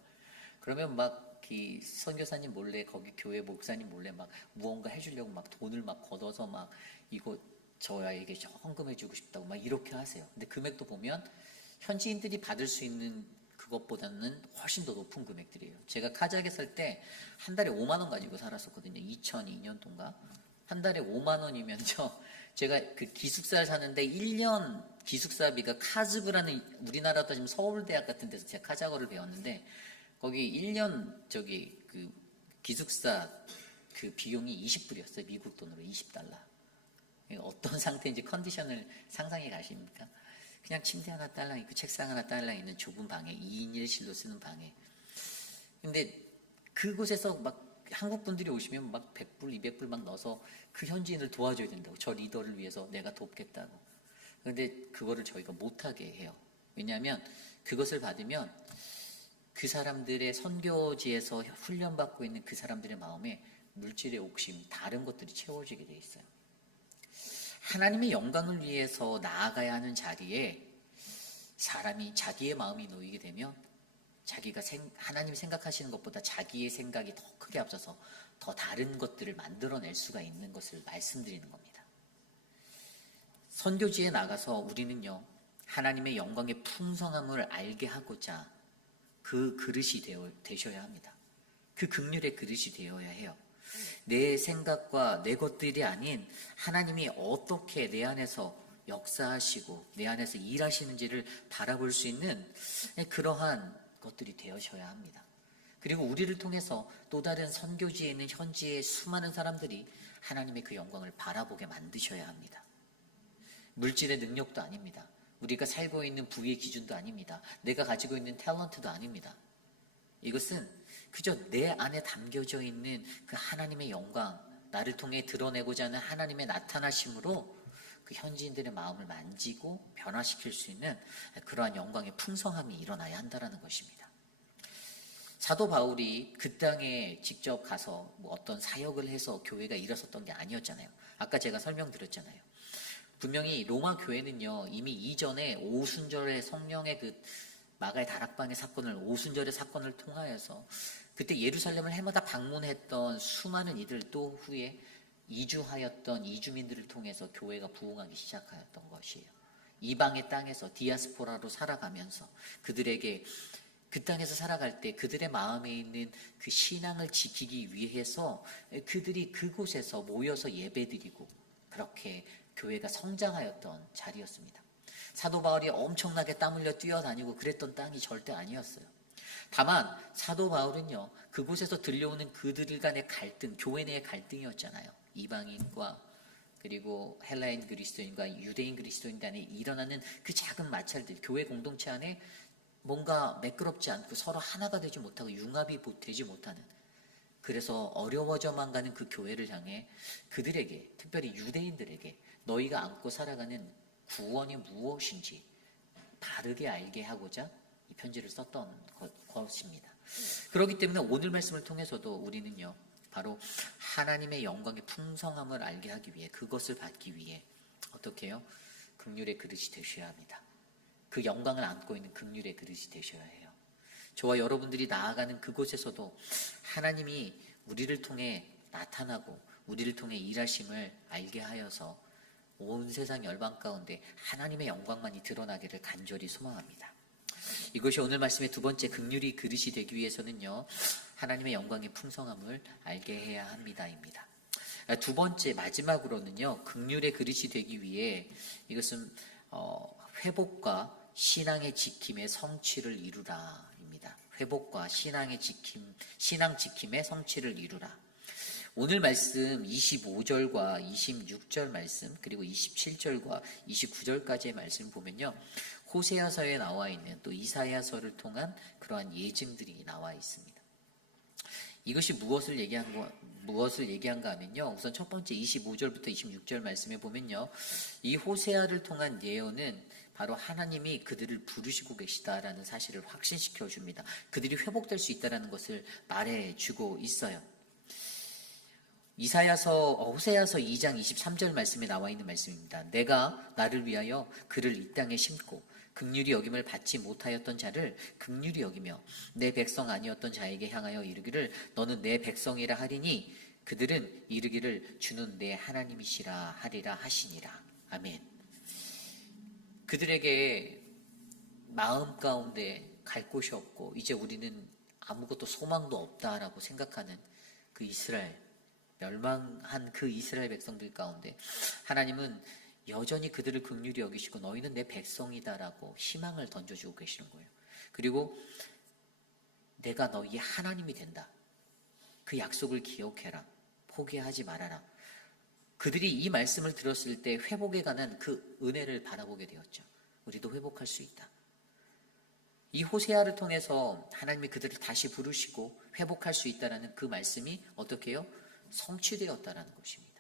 그러면 막 이 선교사님 몰래 거기 교회 목사님 몰래 막 무언가 해주려고 막 돈을 막 걷어서 막 이거 저에게 헌금해주고 싶다고 막 이렇게 하세요. 근데 금액도 보면 현지인들이 받을 수 있는 그것보다는 훨씬 더 높은 금액들이에요. 제가 카자흐에 살 때 한 달에 5만 원 가지고 살았었거든요. 2002년도인가. 한 달에 5만 원이면요. 제가 그 기숙사를 사는데 1년 기숙사비가 카즈브라는 우리나라 따지면 서울대학 같은 데서 제가 카자흐어를 배웠는데 거기 1년 그 기숙사 그 비용이 20불이었어요. 미국 돈으로 20달러. 어떤 상태인지 컨디션을 상상해 가십니까? 그냥 침대 하나 딸랑 있고 책상 하나 딸랑 있는 좁은 방에 2인 1실로 쓰는 방에. 근데 그곳에서 막 한국 분들이 오시면 막 100불, 200불 막 넣어서 그 현지인을 도와줘야 된다고. 저 리더를 위해서 내가 돕겠다고. 그런데 그거를 저희가 못하게 해요. 왜냐하면 그것을 받으면 그 사람들의 선교지에서 훈련받고 있는 그 사람들의 마음에 물질의 옥심, 다른 것들이 채워지게 돼 있어요. 하나님의 영광을 위해서 나아가야 하는 자리에 사람이 자기의 마음이 놓이게 되면 자기가 하나님이 생각하시는 것보다 자기의 생각이 더 크게 앞서서 더 다른 것들을 만들어낼 수가 있는 것을 말씀드리는 겁니다. 선교지에 나가서 우리는요, 하나님의 영광의 풍성함을 알게 하고자 그 그릇이 되셔야 합니다. 그 긍휼의 그릇이 되어야 해요. 내 생각과 내 것들이 아닌 하나님이 어떻게 내 안에서 역사하시고 내 안에서 일하시는지를 바라볼 수 있는 그러한 것들이 되어셔야 합니다. 그리고 우리를 통해서 또 다른 선교지에 있는 현지의 수많은 사람들이 하나님의 그 영광을 바라보게 만드셔야 합니다. 물질의 능력도 아닙니다. 우리가 살고 있는 부의 기준도 아닙니다. 내가 가지고 있는 탤런트도 아닙니다. 이것은 그저 내 안에 담겨져 있는 그 하나님의 영광, 나를 통해 드러내고자 하는 하나님의 나타나심으로 그 현지인들의 마음을 만지고 변화시킬 수 있는 그러한 영광의 풍성함이 일어나야 한다는 것입니다. 사도 바울이 그 땅에 직접 가서 뭐 어떤 사역을 해서 교회가 일어섰던 게 아니었잖아요. 아까 제가 설명드렸잖아요. 분명히 로마 교회는요, 이미 이전에 오순절의 성령의 그 마가의 다락방의 사건을, 오순절의 사건을 통하여서 그때 예루살렘을 해마다 방문했던 수많은 이들도 후에 이주하였던 이주민들을 통해서 교회가 부흥하기 시작하였던 것이에요. 이방의 땅에서 디아스포라로 살아가면서 그들에게 그 땅에서 살아갈 때 그들의 마음에 있는 그 신앙을 지키기 위해서 그들이 그곳에서 모여서 예배드리고 그렇게 교회가 성장하였던 자리였습니다. 사도 바울이 엄청나게 땀 흘려 뛰어다니고 그랬던 땅이 절대 아니었어요. 다만 사도 바울은요, 그곳에서 들려오는 그들 간의 갈등, 교회 내의 갈등이었잖아요. 이방인과 그리고 헬라인 그리스도인과 유대인 그리스도인 간에 일어나는 그 작은 마찰들, 교회 공동체 안에 뭔가 매끄럽지 않고 서로 하나가 되지 못하고 융합이 되지 못하는, 그래서 어려워져만 가는 그 교회를 향해 그들에게, 특별히 유대인들에게 너희가 안고 살아가는 구원이 무엇인지 바르게 알게 하고자 이 편지를 썼던 것입니다. 그렇기 때문에 오늘 말씀을 통해서도 우리는요, 바로 하나님의 영광의 풍성함을 알게 하기 위해, 그것을 받기 위해 어떻게 해요? 긍휼의 그릇이 되셔야 합니다. 그 영광을 안고 있는 긍휼의 그릇이 되셔야 해요. 저와 여러분들이 나아가는 그곳에서도 하나님이 우리를 통해 나타나고 우리를 통해 일하심을 알게 하여서 온 세상 열방 가운데 하나님의 영광만이 드러나기를 간절히 소망합니다. 이것이 오늘 말씀의 두 번째 긍휼이 그릇이 되기 위해서는요, 하나님의 영광의 풍성함을 알게 해야 합니다입니다. 두 번째 마지막으로는요, 긍휼의 그릇이 되기 위해 이것은 회복과 신앙의 지킴의 성취를 이루라입니다. 회복과 신앙의 지킴, 신앙 지킴의 성취를 이루라. 오늘 말씀 25절과 26절 말씀, 그리고 27절과 29절까지의 말씀 보면요, 호세아서에 나와 있는 또 이사야서를 통한 그러한 예증들이 나와 있습니다. 이것이 무엇을 얘기한가 하면요, 우선 첫 번째 25절부터 26절 말씀에 보면요, 이 호세아를 통한 예언은 바로 하나님이 그들을 부르시고 계시다라는 사실을 확신시켜 줍니다. 그들이 회복될 수 있다라는 것을 말해주고 있어요. 호세아서 2장 23절 말씀에 나와 있는 말씀입니다. 내가 나를 위하여 그를 이 땅에 심고 긍휼히 여김을 받지 못하였던 자를 긍휼히 여기며 내 백성 아니었던 자에게 향하여 이르기를 너는 내 백성이라 하리니 그들은 이르기를 주는 내 하나님이시라 하리라 하시니라. 아멘. 그들에게 마음 가운데 갈 곳이 없고 이제 우리는 아무것도 소망도 없다라고 생각하는 그 이스라엘, 멸망한 그 이스라엘 백성들 가운데 하나님은 여전히 그들을 긍휼히 여기시고 너희는 내 백성이다라고 희망을 던져주고 계시는 거예요. 그리고 내가 너희의 하나님이 된다. 그 약속을 기억해라. 포기하지 말아라. 그들이 이 말씀을 들었을 때 회복에 관한 그 은혜를 바라보게 되었죠. 우리도 회복할 수 있다. 이 호세아를 통해서 하나님이 그들을 다시 부르시고 회복할 수 있다는 그 말씀이 어떻게 해요? 성취되었다라는 것입니다.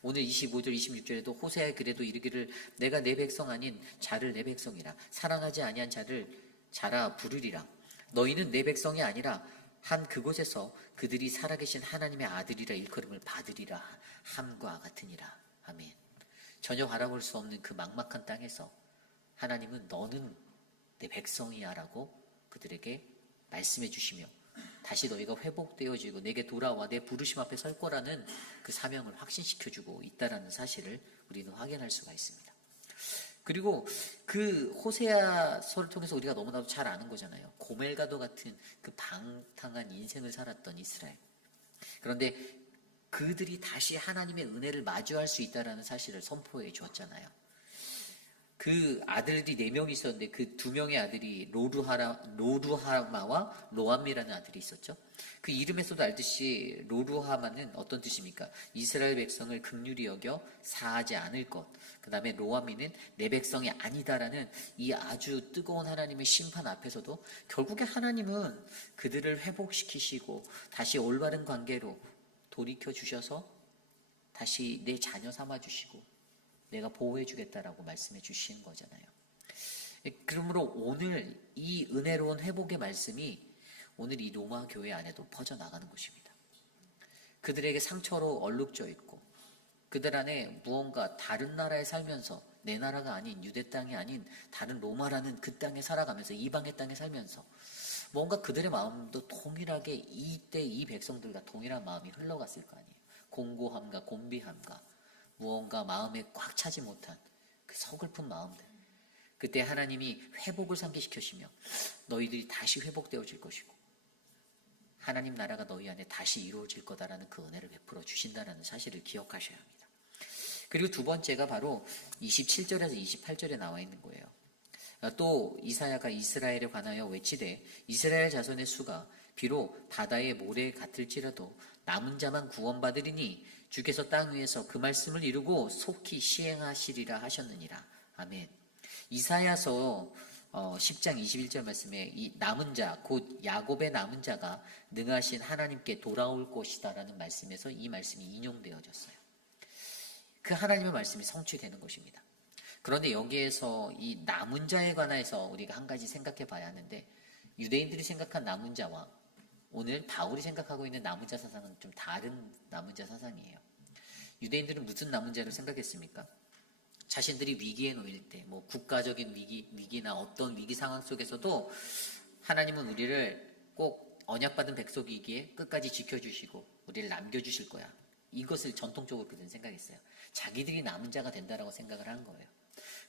오늘 25절 26절에도 호세아의 글에도 이르기를 내가 내 백성 아닌 자를 내 백성이라 사랑하지 아니한 자를 자라 부르리라. 너희는 내 백성이 아니라 한 그곳에서 그들이 살아계신 하나님의 아들이라 일컬음을 받으리라 함과 같으니라. 아멘. 전혀 바라볼 수 없는 그 막막한 땅에서 하나님은 너는 내 백성이야 라고 그들에게 말씀해 주시며 다시 너희가 회복되어지고 내게 돌아와 내 부르심 앞에 설 거라는 그 사명을 확신시켜주고 있다는 사실을 우리는 확인할 수가 있습니다. 그리고 그 호세아서를 통해서 우리가 너무나도 잘 아는 거잖아요. 고멜가도 같은 그 방탕한 인생을 살았던 이스라엘. 그런데 그들이 다시 하나님의 은혜를 마주할 수 있다는 사실을 선포해 주었잖아요. 그 아들이 4명이 있었는데 그 2명의 아들이 로루하마와 로암미라는 아들이 있었죠. 그 이름에서도 알듯이 로루하마는 어떤 뜻입니까? 이스라엘 백성을 긍휼히 여겨 사하지 않을 것. 그 다음에 로암미는 내 백성이 아니다라는 이 아주 뜨거운 하나님의 심판 앞에서도 결국에 하나님은 그들을 회복시키시고 다시 올바른 관계로 돌이켜 주셔서 다시 내 자녀 삼아 주시고 내가 보호해 주겠다라고 말씀해 주신 거잖아요. 그러므로 오늘 이 은혜로운 회복의 말씀이 오늘 이 로마 교회 안에도 퍼져나가는 것입니다. 그들에게 상처로 얼룩져 있고 그들 안에 무언가 다른 나라에 살면서 내 나라가 아닌 유대 땅이 아닌 다른 로마라는 그 땅에 살아가면서 이방의 땅에 살면서 뭔가 그들의 마음도 동일하게 이때 이 백성들과 동일한 마음이 흘러갔을 거 아니에요. 공고함과 곤비함과 무언가 마음에 꽉 차지 못한 그 서글픈 마음들. 그때 하나님이 회복을 상기시키시며 너희들이 다시 회복되어질 것이고 하나님 나라가 너희 안에 다시 이루어질 거다라는 그 은혜를 베풀어 주신다는 사실을 기억하셔야 합니다. 그리고 두 번째가 바로 27절에서 28절에 나와 있는 거예요. 또 이사야가 이스라엘에 관하여 외치되 이스라엘 자손의 수가 비록 바다의 모래 같을지라도 남은 자만 구원받으리니 주께서 땅 위에서 그 말씀을 이루고 속히 시행하시리라 하셨느니라. 아멘. 이사야서 10장 21절 말씀에 이 남은 자, 곧 야곱의 남은 자가 능하신 하나님께 돌아올 것이다라는 말씀에서 이 말씀이 인용되어졌어요. 그 하나님의 말씀이 성취되는 것입니다. 그런데 여기에서 이 남은 자에 관해서 우리가 한 가지 생각해 봐야 하는데 유대인들이 생각한 남은 자와 오늘 바울이 생각하고 있는 남은 자 사상은 좀 다른 남은 자 사상이에요. 유대인들은 무슨 남은 자를 생각했습니까? 자신들이 위기에 놓일 때, 뭐 국가적인 위기나 어떤 위기 상황 속에서도 하나님은 우리를 꼭 언약받은 백성이기에 끝까지 지켜주시고 우리를 남겨주실 거야. 이것을 전통적으로 그들은 생각했어요. 자기들이 남은 자가 된다라고 생각을 한 거예요.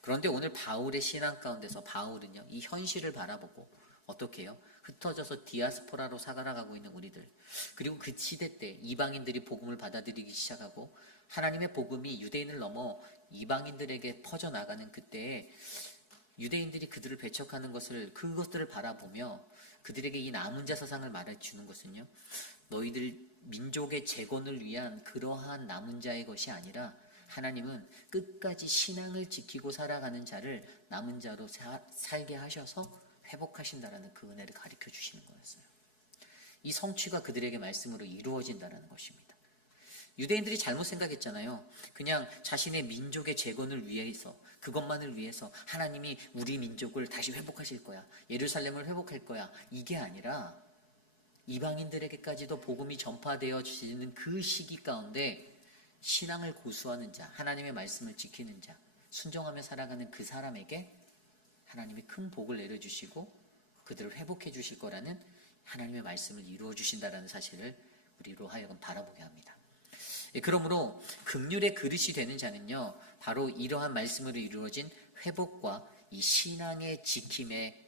그런데 오늘 바울의 신앙 가운데서 바울은요, 이 현실을 바라보고 어떻게 해요? 흩어져서 디아스포라로 살아가고 있는 우리들, 그리고 그 시대 때 이방인들이 복음을 받아들이기 시작하고 하나님의 복음이 유대인을 넘어 이방인들에게 퍼져나가는 그때에 유대인들이 그들을 배척하는 그것들을 바라보며 그들에게 이 남은 자 사상을 말해주는 것은요, 너희들 민족의 재건을 위한 그러한 남은 자의 것이 아니라 하나님은 끝까지 신앙을 지키고 살아가는 자를 남은 자로 살게 하셔서 회복하신다라는 그 은혜를 가르쳐 주시는 거였어요. 이 성취가 그들에게 말씀으로 이루어진다라는 것입니다. 유대인들이 잘못 생각했잖아요. 그냥 자신의 민족의 재건을 위해서, 그것만을 위해서 하나님이 우리 민족을 다시 회복하실 거야, 예루살렘을 회복할 거야, 이게 아니라 이방인들에게까지도 복음이 전파되어지는 그 시기 가운데 신앙을 고수하는 자, 하나님의 말씀을 지키는 자, 순종하며 살아가는 그 사람에게 하나님이 큰 복을 내려주시고 그들을 회복해 주실 거라는 하나님의 말씀을 이루어 주신다라는 사실을 우리로 하여금 바라보게 합니다. 그러므로 긍휼의 그릇이 되는 자는요, 바로 이러한 말씀으로 이루어진 회복과 이 신앙의 지킴의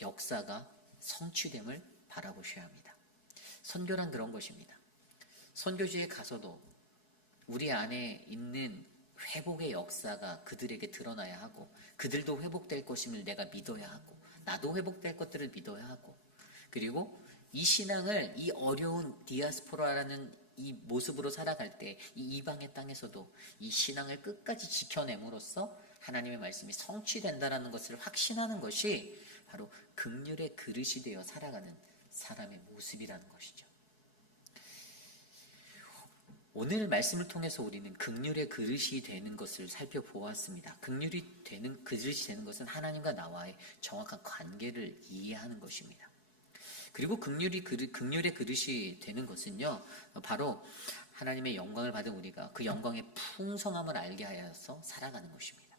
역사가 성취됨을 바라보셔야 합니다. 선교란 그런 것입니다. 선교지에 가서도 우리 안에 있는 회복의 역사가 그들에게 드러나야 하고, 그들도 회복될 것임을 내가 믿어야 하고, 나도 회복될 것들을 믿어야 하고, 그리고 이 신앙을 이 어려운 디아스포라라는 이 모습으로 살아갈 때 이 이방의 땅에서도 이 신앙을 끝까지 지켜냄으로써 하나님의 말씀이 성취된다라는 것을 확신하는 것이 바로 긍휼의 그릇이 되어 살아가는 사람의 모습이라는 것이죠. 오늘 말씀을 통해서 우리는 긍휼의 그릇이 되는 것을 살펴보았습니다. 긍휼이 되는 그릇이 되는 것은 하나님과 나와의 정확한 관계를 이해하는 것입니다. 그리고 긍휼의 그릇이 되는 것은요, 바로 하나님의 영광을 받은 우리가 그 영광의 풍성함을 알게 하여서 살아가는 것입니다.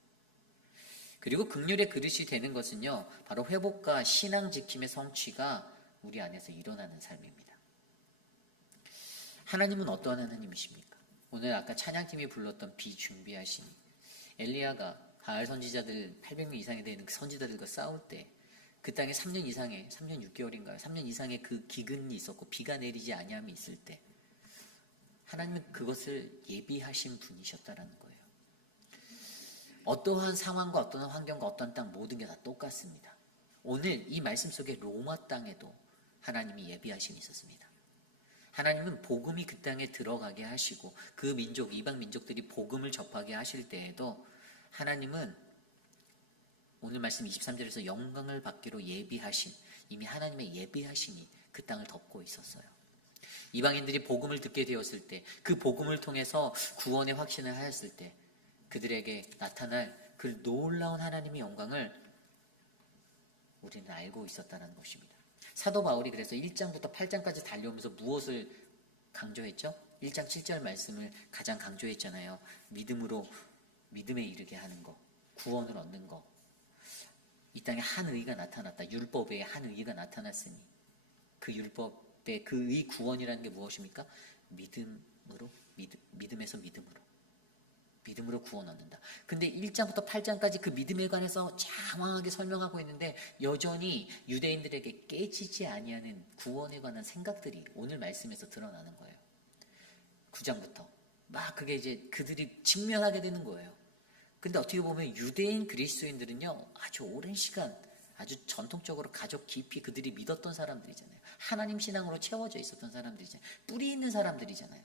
그리고 긍휼의 그릇이 되는 것은요, 바로 회복과 신앙 지킴의 성취가 우리 안에서 일어나는 삶입니다. 하나님은 어떠한 하나님이십니까? 오늘 아까 찬양팀이 불렀던 비준비하신 엘리야가 바알 선지자들 800명 이상이 되는 그 선지자들과 싸울 때 그 땅에 3년 6개월인가요? 3년 이상의 그 기근이 있었고 비가 내리지 아니함이 있을 때 하나님은 그것을 예비하신 분이셨다라는 거예요. 어떠한 상황과 어떠한 환경과 어떠한 땅 모든 게 다 똑같습니다. 오늘 이 말씀 속에 로마 땅에도 하나님이 예비하심이 있었습니다. 하나님은 복음이 그 땅에 들어가게 하시고 그 민족, 이방 민족들이 복음을 접하게 하실 때에도 하나님은 오늘 말씀 23절에서 영광을 받기로 예비하신, 이미 하나님의 예비하심이 그 땅을 덮고 있었어요. 이방인들이 복음을 듣게 되었을 때, 그 복음을 통해서 구원의 확신을 하였을 때 그들에게 나타날 그 놀라운 하나님의 영광을 우리는 알고 있었다는 것입니다. 사도 바울이 그래서 1장부터 8장까지 달려오면서 무엇을 강조했죠? 1장 7절 말씀을 가장 강조했잖아요. 믿음에 이르게 하는 것, 구원을 얻는 것. 이 땅에 한 의가 나타났다. 율법에 한 의가 나타났으니 그 율법의 그 의 구원이라는 게 무엇입니까? 믿음에서 믿음으로 구원 얻는다. 근데 1장부터 8장까지 그 믿음에 관해서 장황하게 설명하고 있는데 여전히 유대인들에게 깨지지 아니하는 구원에 관한 생각들이 오늘 말씀에서 드러나는 거예요. 9장부터 막 그게 이제 그들이 직면하게 되는 거예요. 근데 어떻게 보면 유대인 그리스도인들은요, 아주 오랜 시간 아주 전통적으로 가족 깊이 그들이 믿었던 사람들이잖아요. 하나님 신앙으로 채워져 있었던 사람들이잖아요. 뿌리 있는 사람들이잖아요.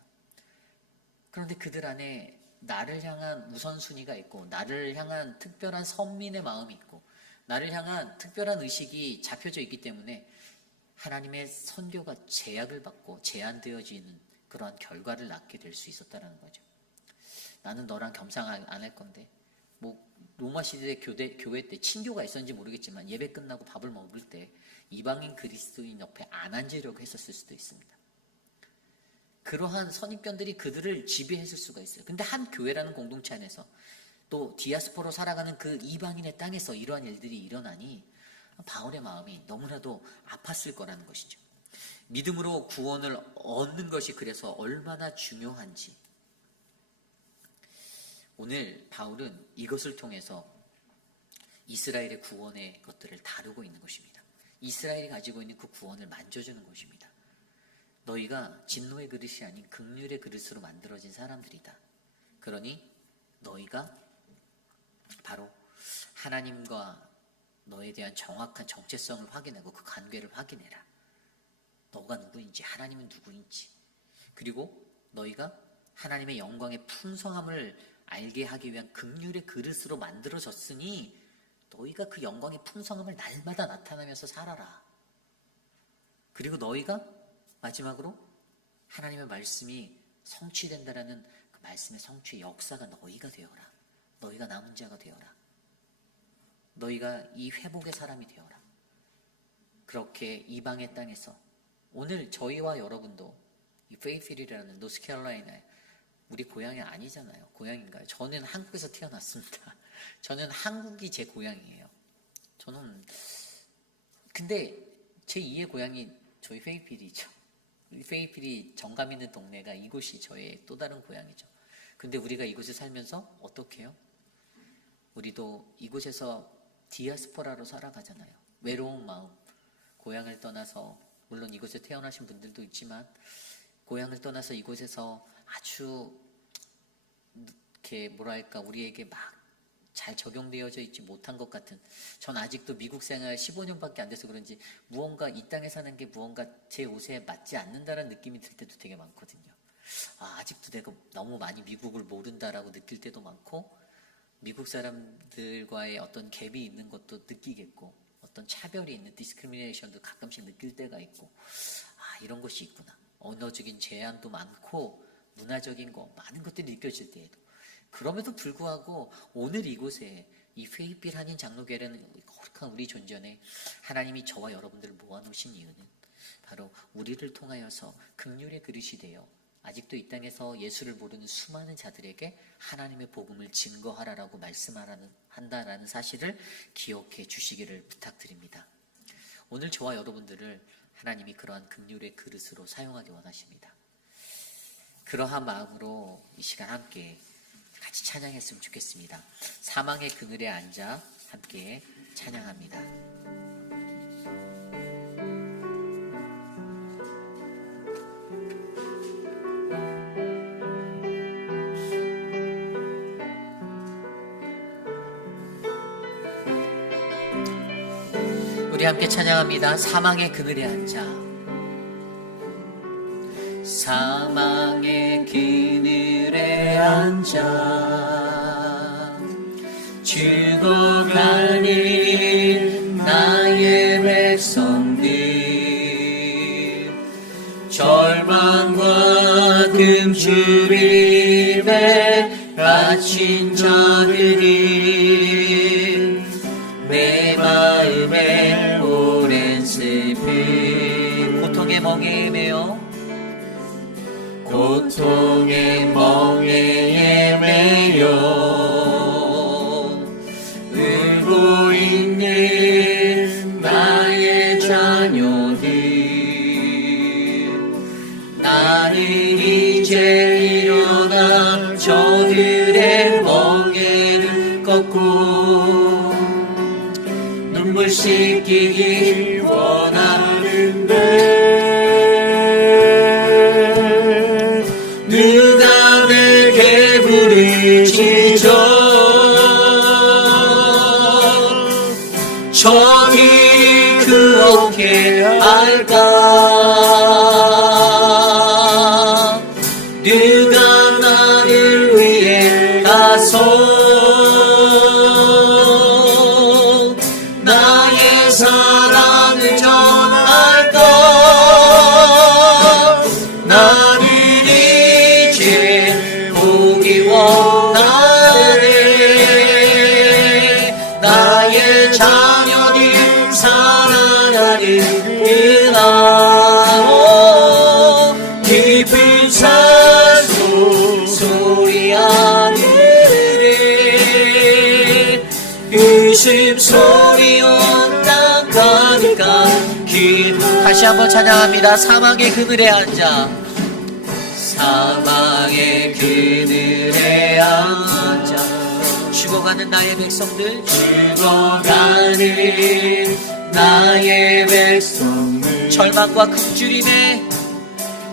그런데 그들 안에 나를 향한 우선순위가 있고, 나를 향한 특별한 선민의 마음이 있고, 나를 향한 특별한 의식이 잡혀져 있기 때문에 하나님의 선교가 제약을 받고 제한되어지는 그러한 결과를 낳게 될 수 있었다는 거죠. 나는 너랑 겸상 안 할 건데, 로마 시대 교회 때 친교가 있었는지 모르겠지만 예배 끝나고 밥을 먹을 때 이방인 그리스도인 옆에 안 앉으려고 했었을 수도 있습니다. 그러한 선입견들이 그들을 지배했을 수가 있어요. 근데 한 교회라는 공동체 안에서 또 디아스포로 살아가는 그 이방인의 땅에서 이러한 일들이 일어나니 바울의 마음이 너무나도 아팠을 거라는 것이죠. 믿음으로 구원을 얻는 것이 그래서 얼마나 중요한지 오늘 바울은 이것을 통해서 이스라엘의 구원의 것들을 다루고 있는 것입니다. 이스라엘이 가지고 있는 그 구원을 만져주는 것입니다. 너희가 진노의 그릇이 아닌 긍휼의 그릇으로 만들어진 사람들이다. 그러니 너희가 바로 하나님과 너에 대한 정확한 정체성을 확인하고 그 관계를 확인해라. 너가 누구인지, 하나님은 누구인지, 그리고 너희가 하나님의 영광의 풍성함을 알게 하기 위한 긍휼의 그릇으로 만들어졌으니 너희가 그 영광의 풍성함을 날마다 나타나면서 살아라. 그리고 너희가 마지막으로 하나님의 말씀이 성취된다라는 그 말씀의 성취의 역사가 너희가 되어라. 너희가 남은 자가 되어라. 너희가 이 회복의 사람이 되어라. 그렇게 이방의 땅에서 오늘 저희와 여러분도 이 페이필이라는 노스캐롤라이나 우리 고향이 아니잖아요. 고향인가요? 저는 한국에서 태어났습니다. 저는 한국이 제 고향이에요. 근데 제 2의 고향이 저희 페이필이죠. 페이필이 정감 있는 동네가 이곳이 저의 또 다른 고향이죠. 근데 우리가 이곳에 살면서 어떻게 해요? 우리도 이곳에서 디아스포라로 살아가잖아요. 외로운 마음, 고향을 떠나서, 물론 이곳에 태어나신 분들도 있지만 고향을 떠나서 이곳에서 아주 이렇게 뭐랄까 우리에게 막 잘 적용되어져 있지 못한 것 같은, 전 아직도 미국 생활 15년밖에 안 돼서 그런지 무언가 이 땅에 사는 게 무언가 제 옷에 맞지 않는다라는 느낌이 들 때도 되게 많거든요. 아직도 내가 너무 많이 미국을 모른다라고 느낄 때도 많고, 미국 사람들과의 어떤 갭이 있는 것도 느끼겠고, 어떤 차별이 있는 디스크리미네이션도 가끔씩 느낄 때가 있고, 이런 것이 있구나. 언어적인 제한도 많고 문화적인 거 많은 것들이 느껴질 때에도, 그럼에도 불구하고 오늘 이곳에 이 페이필 한인 장로교회라는 거룩한 우리 존전에 하나님이 저와 여러분들을 모아놓으신 이유는 바로 우리를 통하여서 긍휼의 그릇이 되어 아직도 이 땅에서 예수를 모르는 수많은 자들에게 하나님의 복음을 증거하라라고 말씀한다라는 사실을 기억해 주시기를 부탁드립니다. 오늘 저와 여러분들을 하나님이 그러한 긍휼의 그릇으로 사용하기 원하십니다. 그러한 마음으로 이 시간 함께 같이 찬양했으면 좋겠습니다. 사망의 그늘에 앉아 함께 찬양합니다. 우리 함께 찬양합니다. 사망의 그늘에 앉아. 사망의 그늘에 앉아 죽어가는 나의 백성들, 절망과 금주림에 갇힌 자들이 내 마음에 오랜 슬픔, 고통의 멍에 매여 고통의 멍에에 매여 울고 있는 나의 자녀들, 나는 이제 일어나 저들의 멍에를 꺾고 눈물 씻기기 원하는데 누가 내게 부르짖어 저기 그렇게 알까? 누가 나를 위해 가서 나의 사랑을 전할까? 나는 보기 원하네. 나의 자녀들 사랑하는구나. 깊은 산속 소리 하늘에 웃음소리 온 땅 가득한 길 다시 한번 찬양합니다. 사망의 그늘에 앉아, 사망의 그늘에 앉아, 죽어가는 나의 백성들, 죽어가는 나의 백성들, 절망과 금주림에,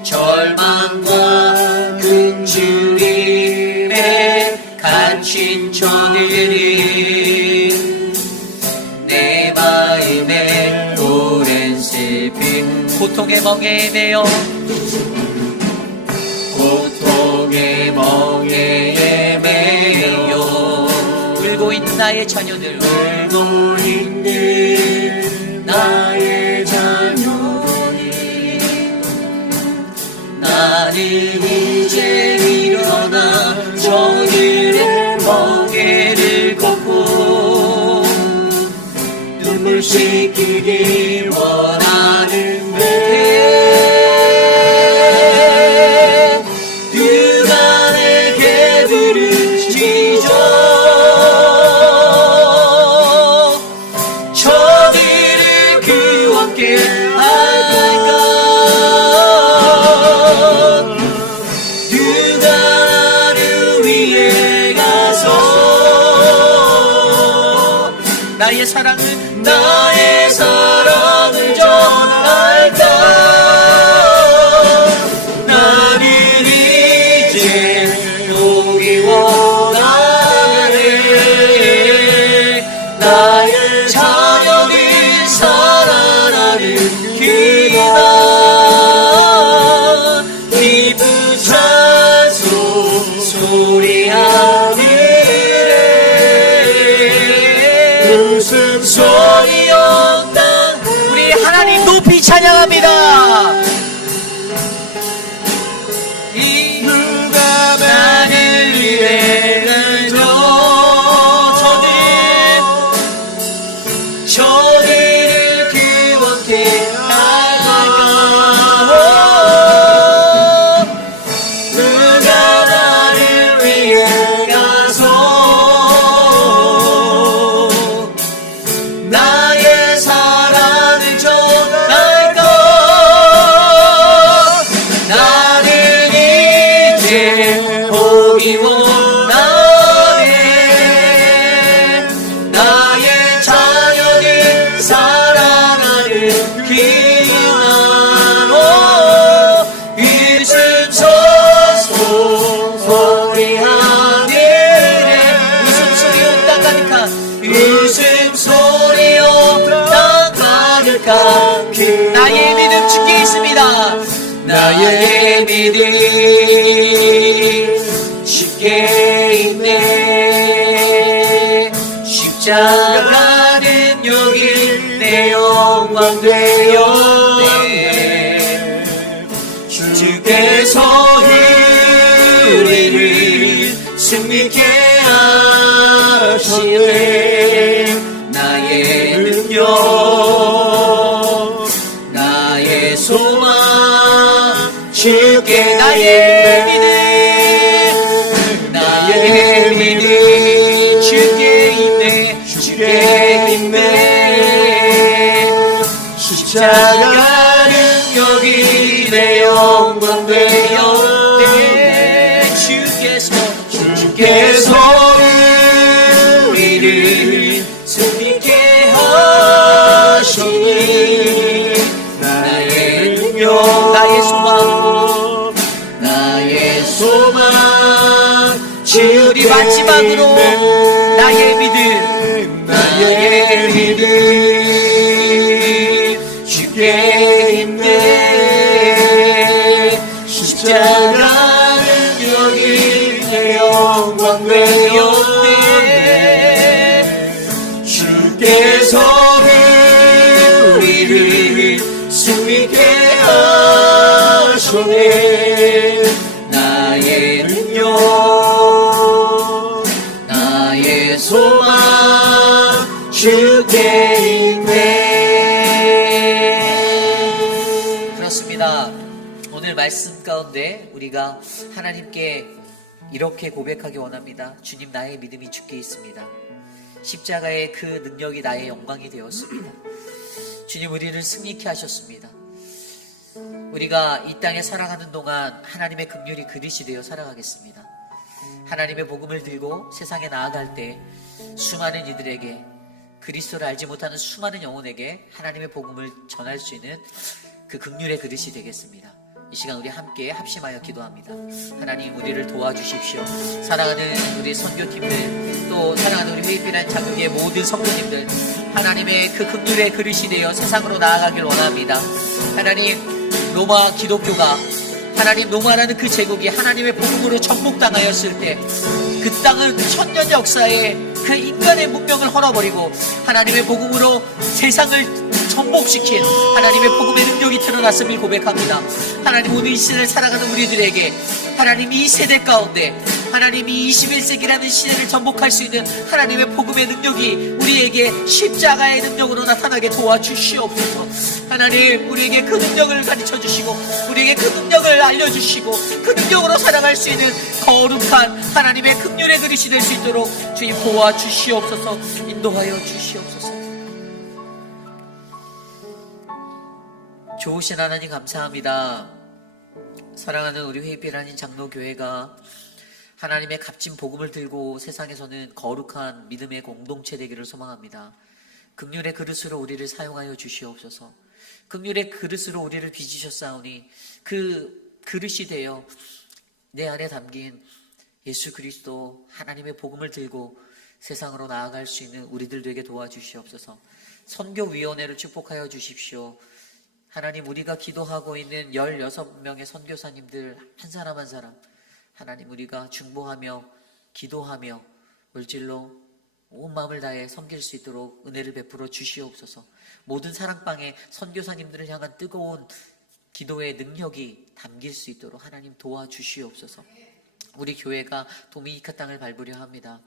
절망과 금주림에 갇힌 저들이 내 마음에 오랜 슬픔, 고통의 멍에에 매여, 고통의 멍에에 매여 울고 있는 나의 자녀들, 울고 있는 나의 자녀들이, 나는 이제 일어나 저들의 멍에를 걷고 눈물 씻기길 원하는데 누가 내게 부르짖어 저들을 그와 함께 할까? 누가 나를 위해 가서 나의 사랑을 전할까? 나는 이제 오기 원하네. 나의 자녀를 살아나는 기나 기쁜 찬송 소리하네. 웃음소리였다. 우리 하나님 높이 찬양합니다. 누가 나를 위해 가서 저들을 그와 함께 할까? 누가 나를 위해 가서 나의 사랑을 전할까? 나는 이제 보기 원하네. 나의 자녀들 사랑하는 기나로 웃음소리 소리하네. 웃음소리로 땅 가득한 웃음소리요 땅 가득한 나의 믿음 주께 있습니다. 나의 믿음 주께 있네. 십자가는 여기 내 영광 되었네. 주께서 우리를 승리케 하시네. 나의 능력, 나의 소망 주께 나의 믿음, 나의 믿음 주께 있네. 주께 있네. 십자가는 여기 내 영광 되었네. 주께서 우리를 승리케 하시니 나의 능력, 나의 소망, 나의 소망 주리. 마지막으로 나의 믿음, 나의 믿음 주께 있네. 십자가는 여기 내 영광 되었네. 주께서 우리를 승리케 하시네. 나의 능력, 나의 소망 주께 있네. 그렇습니다. 오늘 말씀 가운데 우리가 하나님께 이렇게 고백하기 원합니다. 주님, 나의 믿음이 주께 있습니다. 십자가의 그 능력이 나의 영광이 되었습니다. 주님, 우리를 승리케 하셨습니다. 우리가 이 땅에 살아가는 동안 하나님의 긍휼이 그릇이 되어 살아가겠습니다. 하나님의 복음을 들고 세상에 나아갈 때 수많은 이들에게, 그리스도를 알지 못하는 수많은 영혼에게 하나님의 복음을 전할 수 있는 그 긍휼의 그릇이 되겠습니다. 이 시간 우리 함께 합심하여 기도합니다. 하나님, 우리를 도와주십시오. 사랑하는 우리 선교팀들, 또 사랑하는 우리 회의비란 장로교의 모든 성도님들, 하나님의 그 긍휼의 그릇이 되어 세상으로 나아가길 원합니다. 하나님, 로마 기독교가, 하나님 로마라는 그 제국이 하나님의 복음으로 정복당하였을 때 그 땅은 천년 역사에 그 인간의 문명을 헐어버리고 하나님의 복음으로 세상을 정복시킨 하나님의 복음의 능력이 드러났음을 고백합니다. 하나님, 오늘 이 시대를 살아가는 우리들에게 하나님 이 세대 가운데 하나님이 21세기라는 시대를 정복할 수 있는 하나님의 복음의 능력이 우리에게 십자가의 능력으로 나타나게 도와주시옵소서. 하나님, 우리에게 그 능력을 가르쳐 주시고 우리에게 그 능력을 알려주시고 그 능력으로 살아갈 수 있는 거룩한 하나님의 긍휼의 그릇이 될 수 있도록 주님 도와주시옵소서. 인도하여 주시옵소서. 좋으신 하나님 감사합니다. 사랑하는 우리 회의필 하나님 장로교회가 하나님의 값진 복음을 들고 세상에서는 거룩한 믿음의 공동체 되기를 소망합니다. 긍휼의 그릇으로 우리를 사용하여 주시옵소서. 긍휼의 그릇으로 우리를 빚으셨사오니 그 그릇이 되어 내 안에 담긴 예수 그리스도 하나님의 복음을 들고 세상으로 나아갈 수 있는 우리들 되게 도와주시옵소서. 선교위원회를 축복하여 주십시오. 하나님, 우리가 기도하고 있는 16명의 선교사님들 한 사람 한 사람, 하나님, 우리가 중보하며 기도하며 물질로 온 마음을 다해 섬길 수 있도록 은혜를 베풀어 주시옵소서. 모든 사랑방에 선교사님들을 향한 뜨거운 기도의 능력이 담길 수 있도록 하나님 도와주시옵소서. 우리 교회가 도미니카 땅을 밟으려 합니다.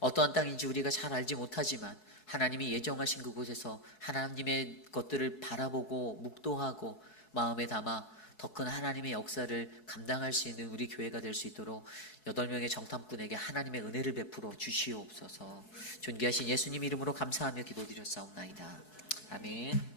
어떠한 땅인지 우리가 잘 알지 못하지만 하나님이 예정하신 그곳에서 하나님의 것들을 바라보고 묵도하고 마음에 담아 더 큰 하나님의 역사를 감당할 수 있는 우리 교회가 될 수 있도록 8명의 정탐꾼에게 하나님의 은혜를 베풀어 주시옵소서. 존귀하신 예수님 이름으로 감사하며 기도드렸사옵나이다. 아멘.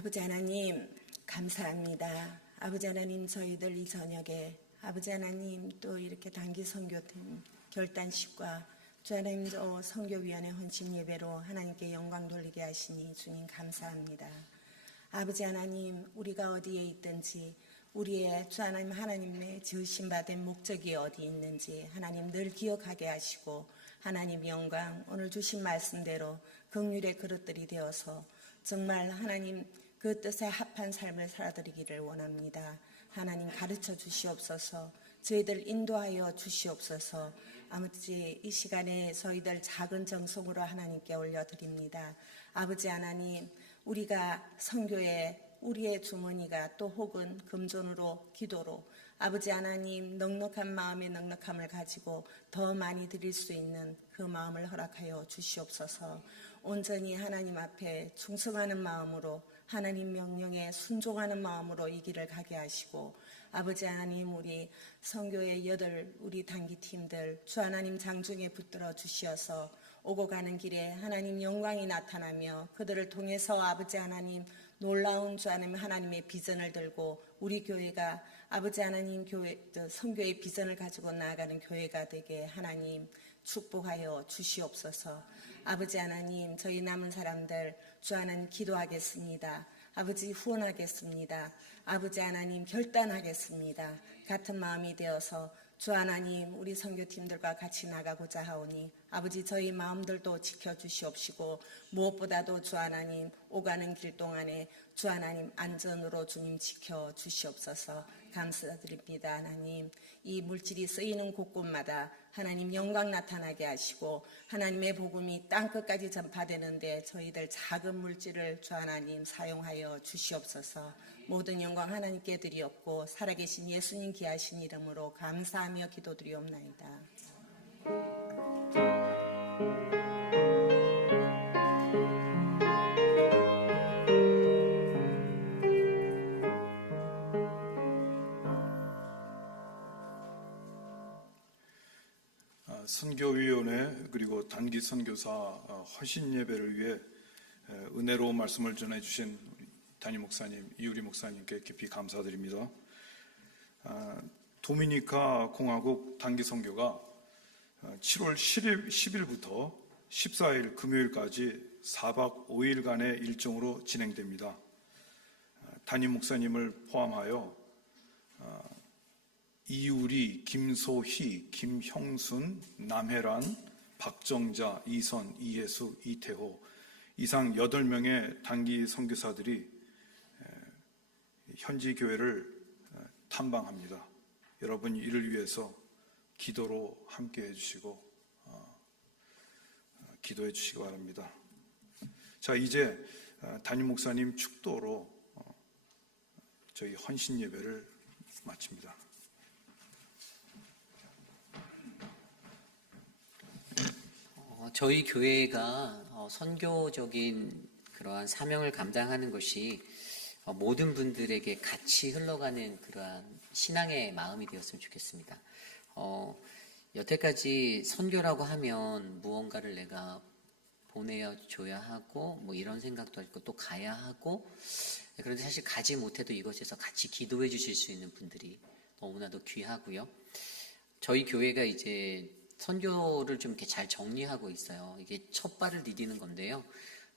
아버지 하나님 감사합니다. 아버지 하나님 저희들 이 저녁에 아버지 하나님 또 이렇게 단기 선교팀 결단식과 주 하나님 저 선교위원회 헌신 예배로 하나님께 영광 돌리게 하시니 주님 감사합니다. 아버지 하나님 우리가 어디에 있든지 우리의 주 하나님 하나님의 지으신 바 된 목적이 어디 있는지 하나님 늘 기억하게 하시고 하나님 영광 오늘 주신 말씀대로 긍휼의 그릇들이 되어서 정말 하나님 그 뜻에 합한 삶을 살아드리기를 원합니다. 하나님 가르쳐 주시옵소서. 저희들 인도하여 주시옵소서. 아버지 이 시간에 저희들 작은 정성으로 하나님께 올려드립니다. 아버지 하나님 우리가 선교에 우리의 주머니가 또 혹은 금전으로 기도로 아버지 하나님 넉넉한 마음의 넉넉함을 가지고 더 많이 드릴 수 있는 그 마음을 허락하여 주시옵소서. 온전히 하나님 앞에 충성하는 마음으로 하나님 명령에 순종하는 마음으로 이 길을 가게 하시고 아버지 하나님 우리 선교의 우리 단기팀들 주 하나님 장중에 붙들어 주시어서 오고 가는 길에 하나님 영광이 나타나며 그들을 통해서 아버지 하나님 놀라운 주 하나님 하나님의 비전을 들고 우리 교회가 아버지 하나님 선교의 비전을 가지고 나아가는 교회가 되게 하나님 축복하여 주시옵소서. 아버지 하나님 저희 남은 사람들 주 하나님 기도하겠습니다. 아버지 후원하겠습니다. 아버지 하나님 결단하겠습니다. 같은 마음이 되어서 주 하나님 우리 선교팀들과 같이 나가고자 하오니 아버지 저희 마음들도 지켜주시옵시고 무엇보다도 주 하나님 오가는 길 동안에 주 하나님 안전으로 주님 지켜주시옵소서. 감사드립니다. 하나님 이 물질이 쓰이는 곳곳마다 하나님 영광 나타나게 하시고 하나님의 복음이 땅끝까지 전파되는데 저희들 작은 물질을 주 하나님 사용하여 주시옵소서. 모든 영광 하나님께 드리옵고 살아계신 예수님 귀하신 이름으로 감사하며 기도드리옵나이다. 선교위원회 그리고 단기 선교사 헌신 예배를 위해 은혜로운 말씀을 전해주신 담임 목사님, 이유리 목사님께 깊이 감사드립니다. 도미니카 공화국 단기 선교가 7월 10일부터 14일 금요일까지 4박 5일간의 일정으로 진행됩니다. 담임 목사님을 포함하여 이유리, 김소희, 김형순, 남혜란, 박정자, 이선, 이예수, 이태호 이상 8명의 단기 선교사들이 현지 교회를 탐방합니다. 여러분 이를 위해서 기도로 함께 해주시고 기도해 주시기 바랍니다. 자, 이제 담임 목사님 축도로 저희 헌신 예배를 마칩니다. 저희 교회가 선교적인 그러한 사명을 감당하는 것이 모든 분들에게 같이 흘러가는 그러한 신앙의 마음이 되었으면 좋겠습니다. 여태까지 선교라고 하면 무언가를 내가 보내줘야 하고 뭐 이런 생각도 있고 또 가야 하고 그런데 사실 가지 못해도 이것에서 같이 기도해 주실 수 있는 분들이 너무나도 귀하고요. 저희 교회가 이제 선교를 좀 이렇게 잘 정리하고 있어요. 이게 첫 발을 디디는 건데요.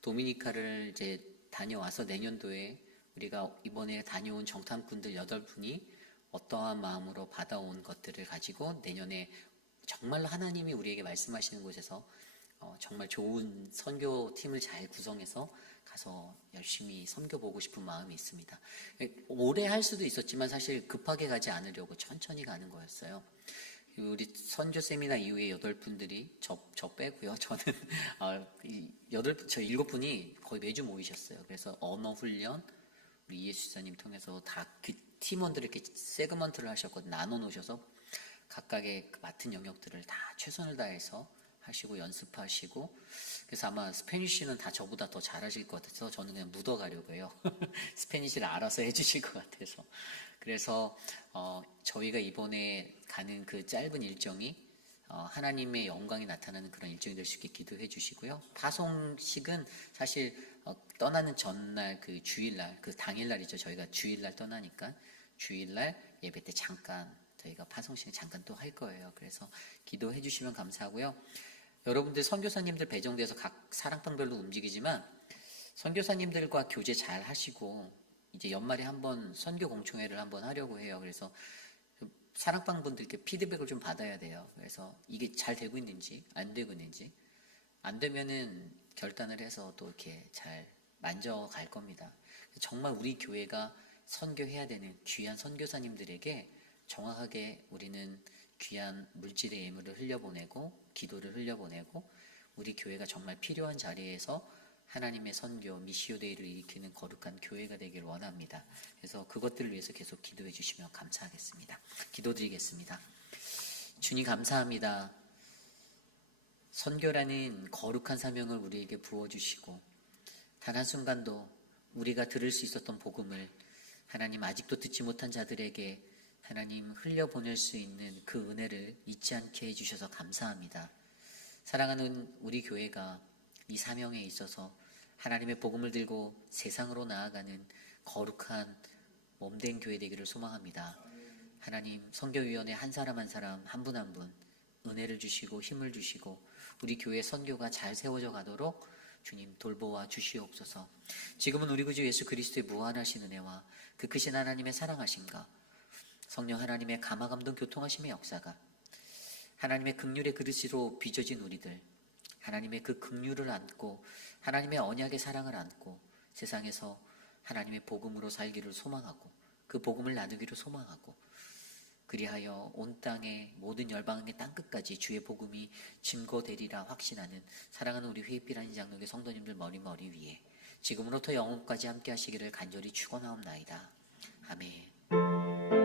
도미니카를 이제 다녀와서 내년도에 우리가 이번에 다녀온 정탐꾼들 8분이 어떠한 마음으로 받아온 것들을 가지고 내년에 정말 하나님이 우리에게 말씀하시는 곳에서 정말 좋은 선교팀을 잘 구성해서 가서 열심히 섬겨보고 싶은 마음이 있습니다. 오래 할 수도 있었지만 사실 급하게 가지 않으려고 천천히 가는 거였어요. 우리 선교 세미나 이후에 8분들이 저 빼고요. 저는 저 7분이 거의 매주 모이셨어요. 그래서 언어 훈련 우리 이예수 지사님 통해서 다 그 팀원들을 이렇게 세그먼트를 하셨거든요. 나눠 놓으셔서 각각의 그 맡은 영역들을 다 최선을 다해서 하시고 연습하시고 그래서 아마 스페니쉬는 다 저보다 더 잘하실 것 같아서 저는 그냥 묻어가려고 해요. 스페니쉬를 알아서 해주실 것 같아서 그래서 저희가 이번에 가는 그 짧은 일정이 하나님의 영광이 나타나는 그런 일정이 될 수 있게 기도해 주시고요. 파송식은 사실 떠나는 전날 그 주일날, 그 당일날이죠. 저희가 주일날 떠나니까 주일날 예배 때 잠깐 저희가 파송식을 잠깐 또 할 거예요. 그래서 기도해 주시면 감사하고요. 여러분들 선교사님들 배정돼서 각 사랑방별로 움직이지만 선교사님들과 교제 잘 하시고 이제 연말에 한번 선교 공청회를 한번 하려고 해요. 그래서 사랑방 분들께 피드백을 좀 받아야 돼요. 그래서 이게 잘 되고 있는지 안 되고 있는지, 안 되면은 결단을 해서 또 이렇게 잘 만져갈 겁니다. 정말 우리 교회가 선교해야 되는 귀한 선교사님들에게 정확하게 우리는 귀한 물질의 예물을 흘려보내고 기도를 흘려보내고 우리 교회가 정말 필요한 자리에서 하나님의 선교, 미시오데이를 일으키는 거룩한 교회가 되기를 원합니다. 그래서 그것들을 위해서 계속 기도해 주시면 감사하겠습니다. 기도드리겠습니다. 주님 감사합니다. 선교라는 거룩한 사명을 우리에게 부어주시고 단 한순간도 우리가 들을 수 있었던 복음을 하나님 아직도 듣지 못한 자들에게 하나님 흘려보낼 수 있는 그 은혜를 잊지 않게 해주셔서 감사합니다. 사랑하는 우리 교회가 이 사명에 있어서 하나님의 복음을 들고 세상으로 나아가는 거룩한 몸된 교회 되기를 소망합니다. 하나님 선교위원회 한 사람 한 사람 한 분 한 분 은혜를 주시고 힘을 주시고 우리 교회 선교가 잘 세워져 가도록 주님 돌보아 주시옵소서. 지금은 우리 구주 예수 그리스도의 무한하신 은혜와 그 크신 하나님의 사랑하심과 성령 하나님의 감화감동 교통하심의 역사가 하나님의 긍휼의 그릇으로 빚어진 우리들 하나님의 그 긍휼을 안고 하나님의 언약의 사랑을 안고 세상에서 하나님의 복음으로 살기를 소망하고 그 복음을 나누기를 소망하고 그리하여 온 땅의 모든 열방의 땅끝까지 주의 복음이 증거되리라 확신하는 사랑하는 우리 회의필한 장로교 성도님들 머리 위에 지금으로부터 영원까지 함께 하시기를 간절히 축원하옵나이다. 아멘.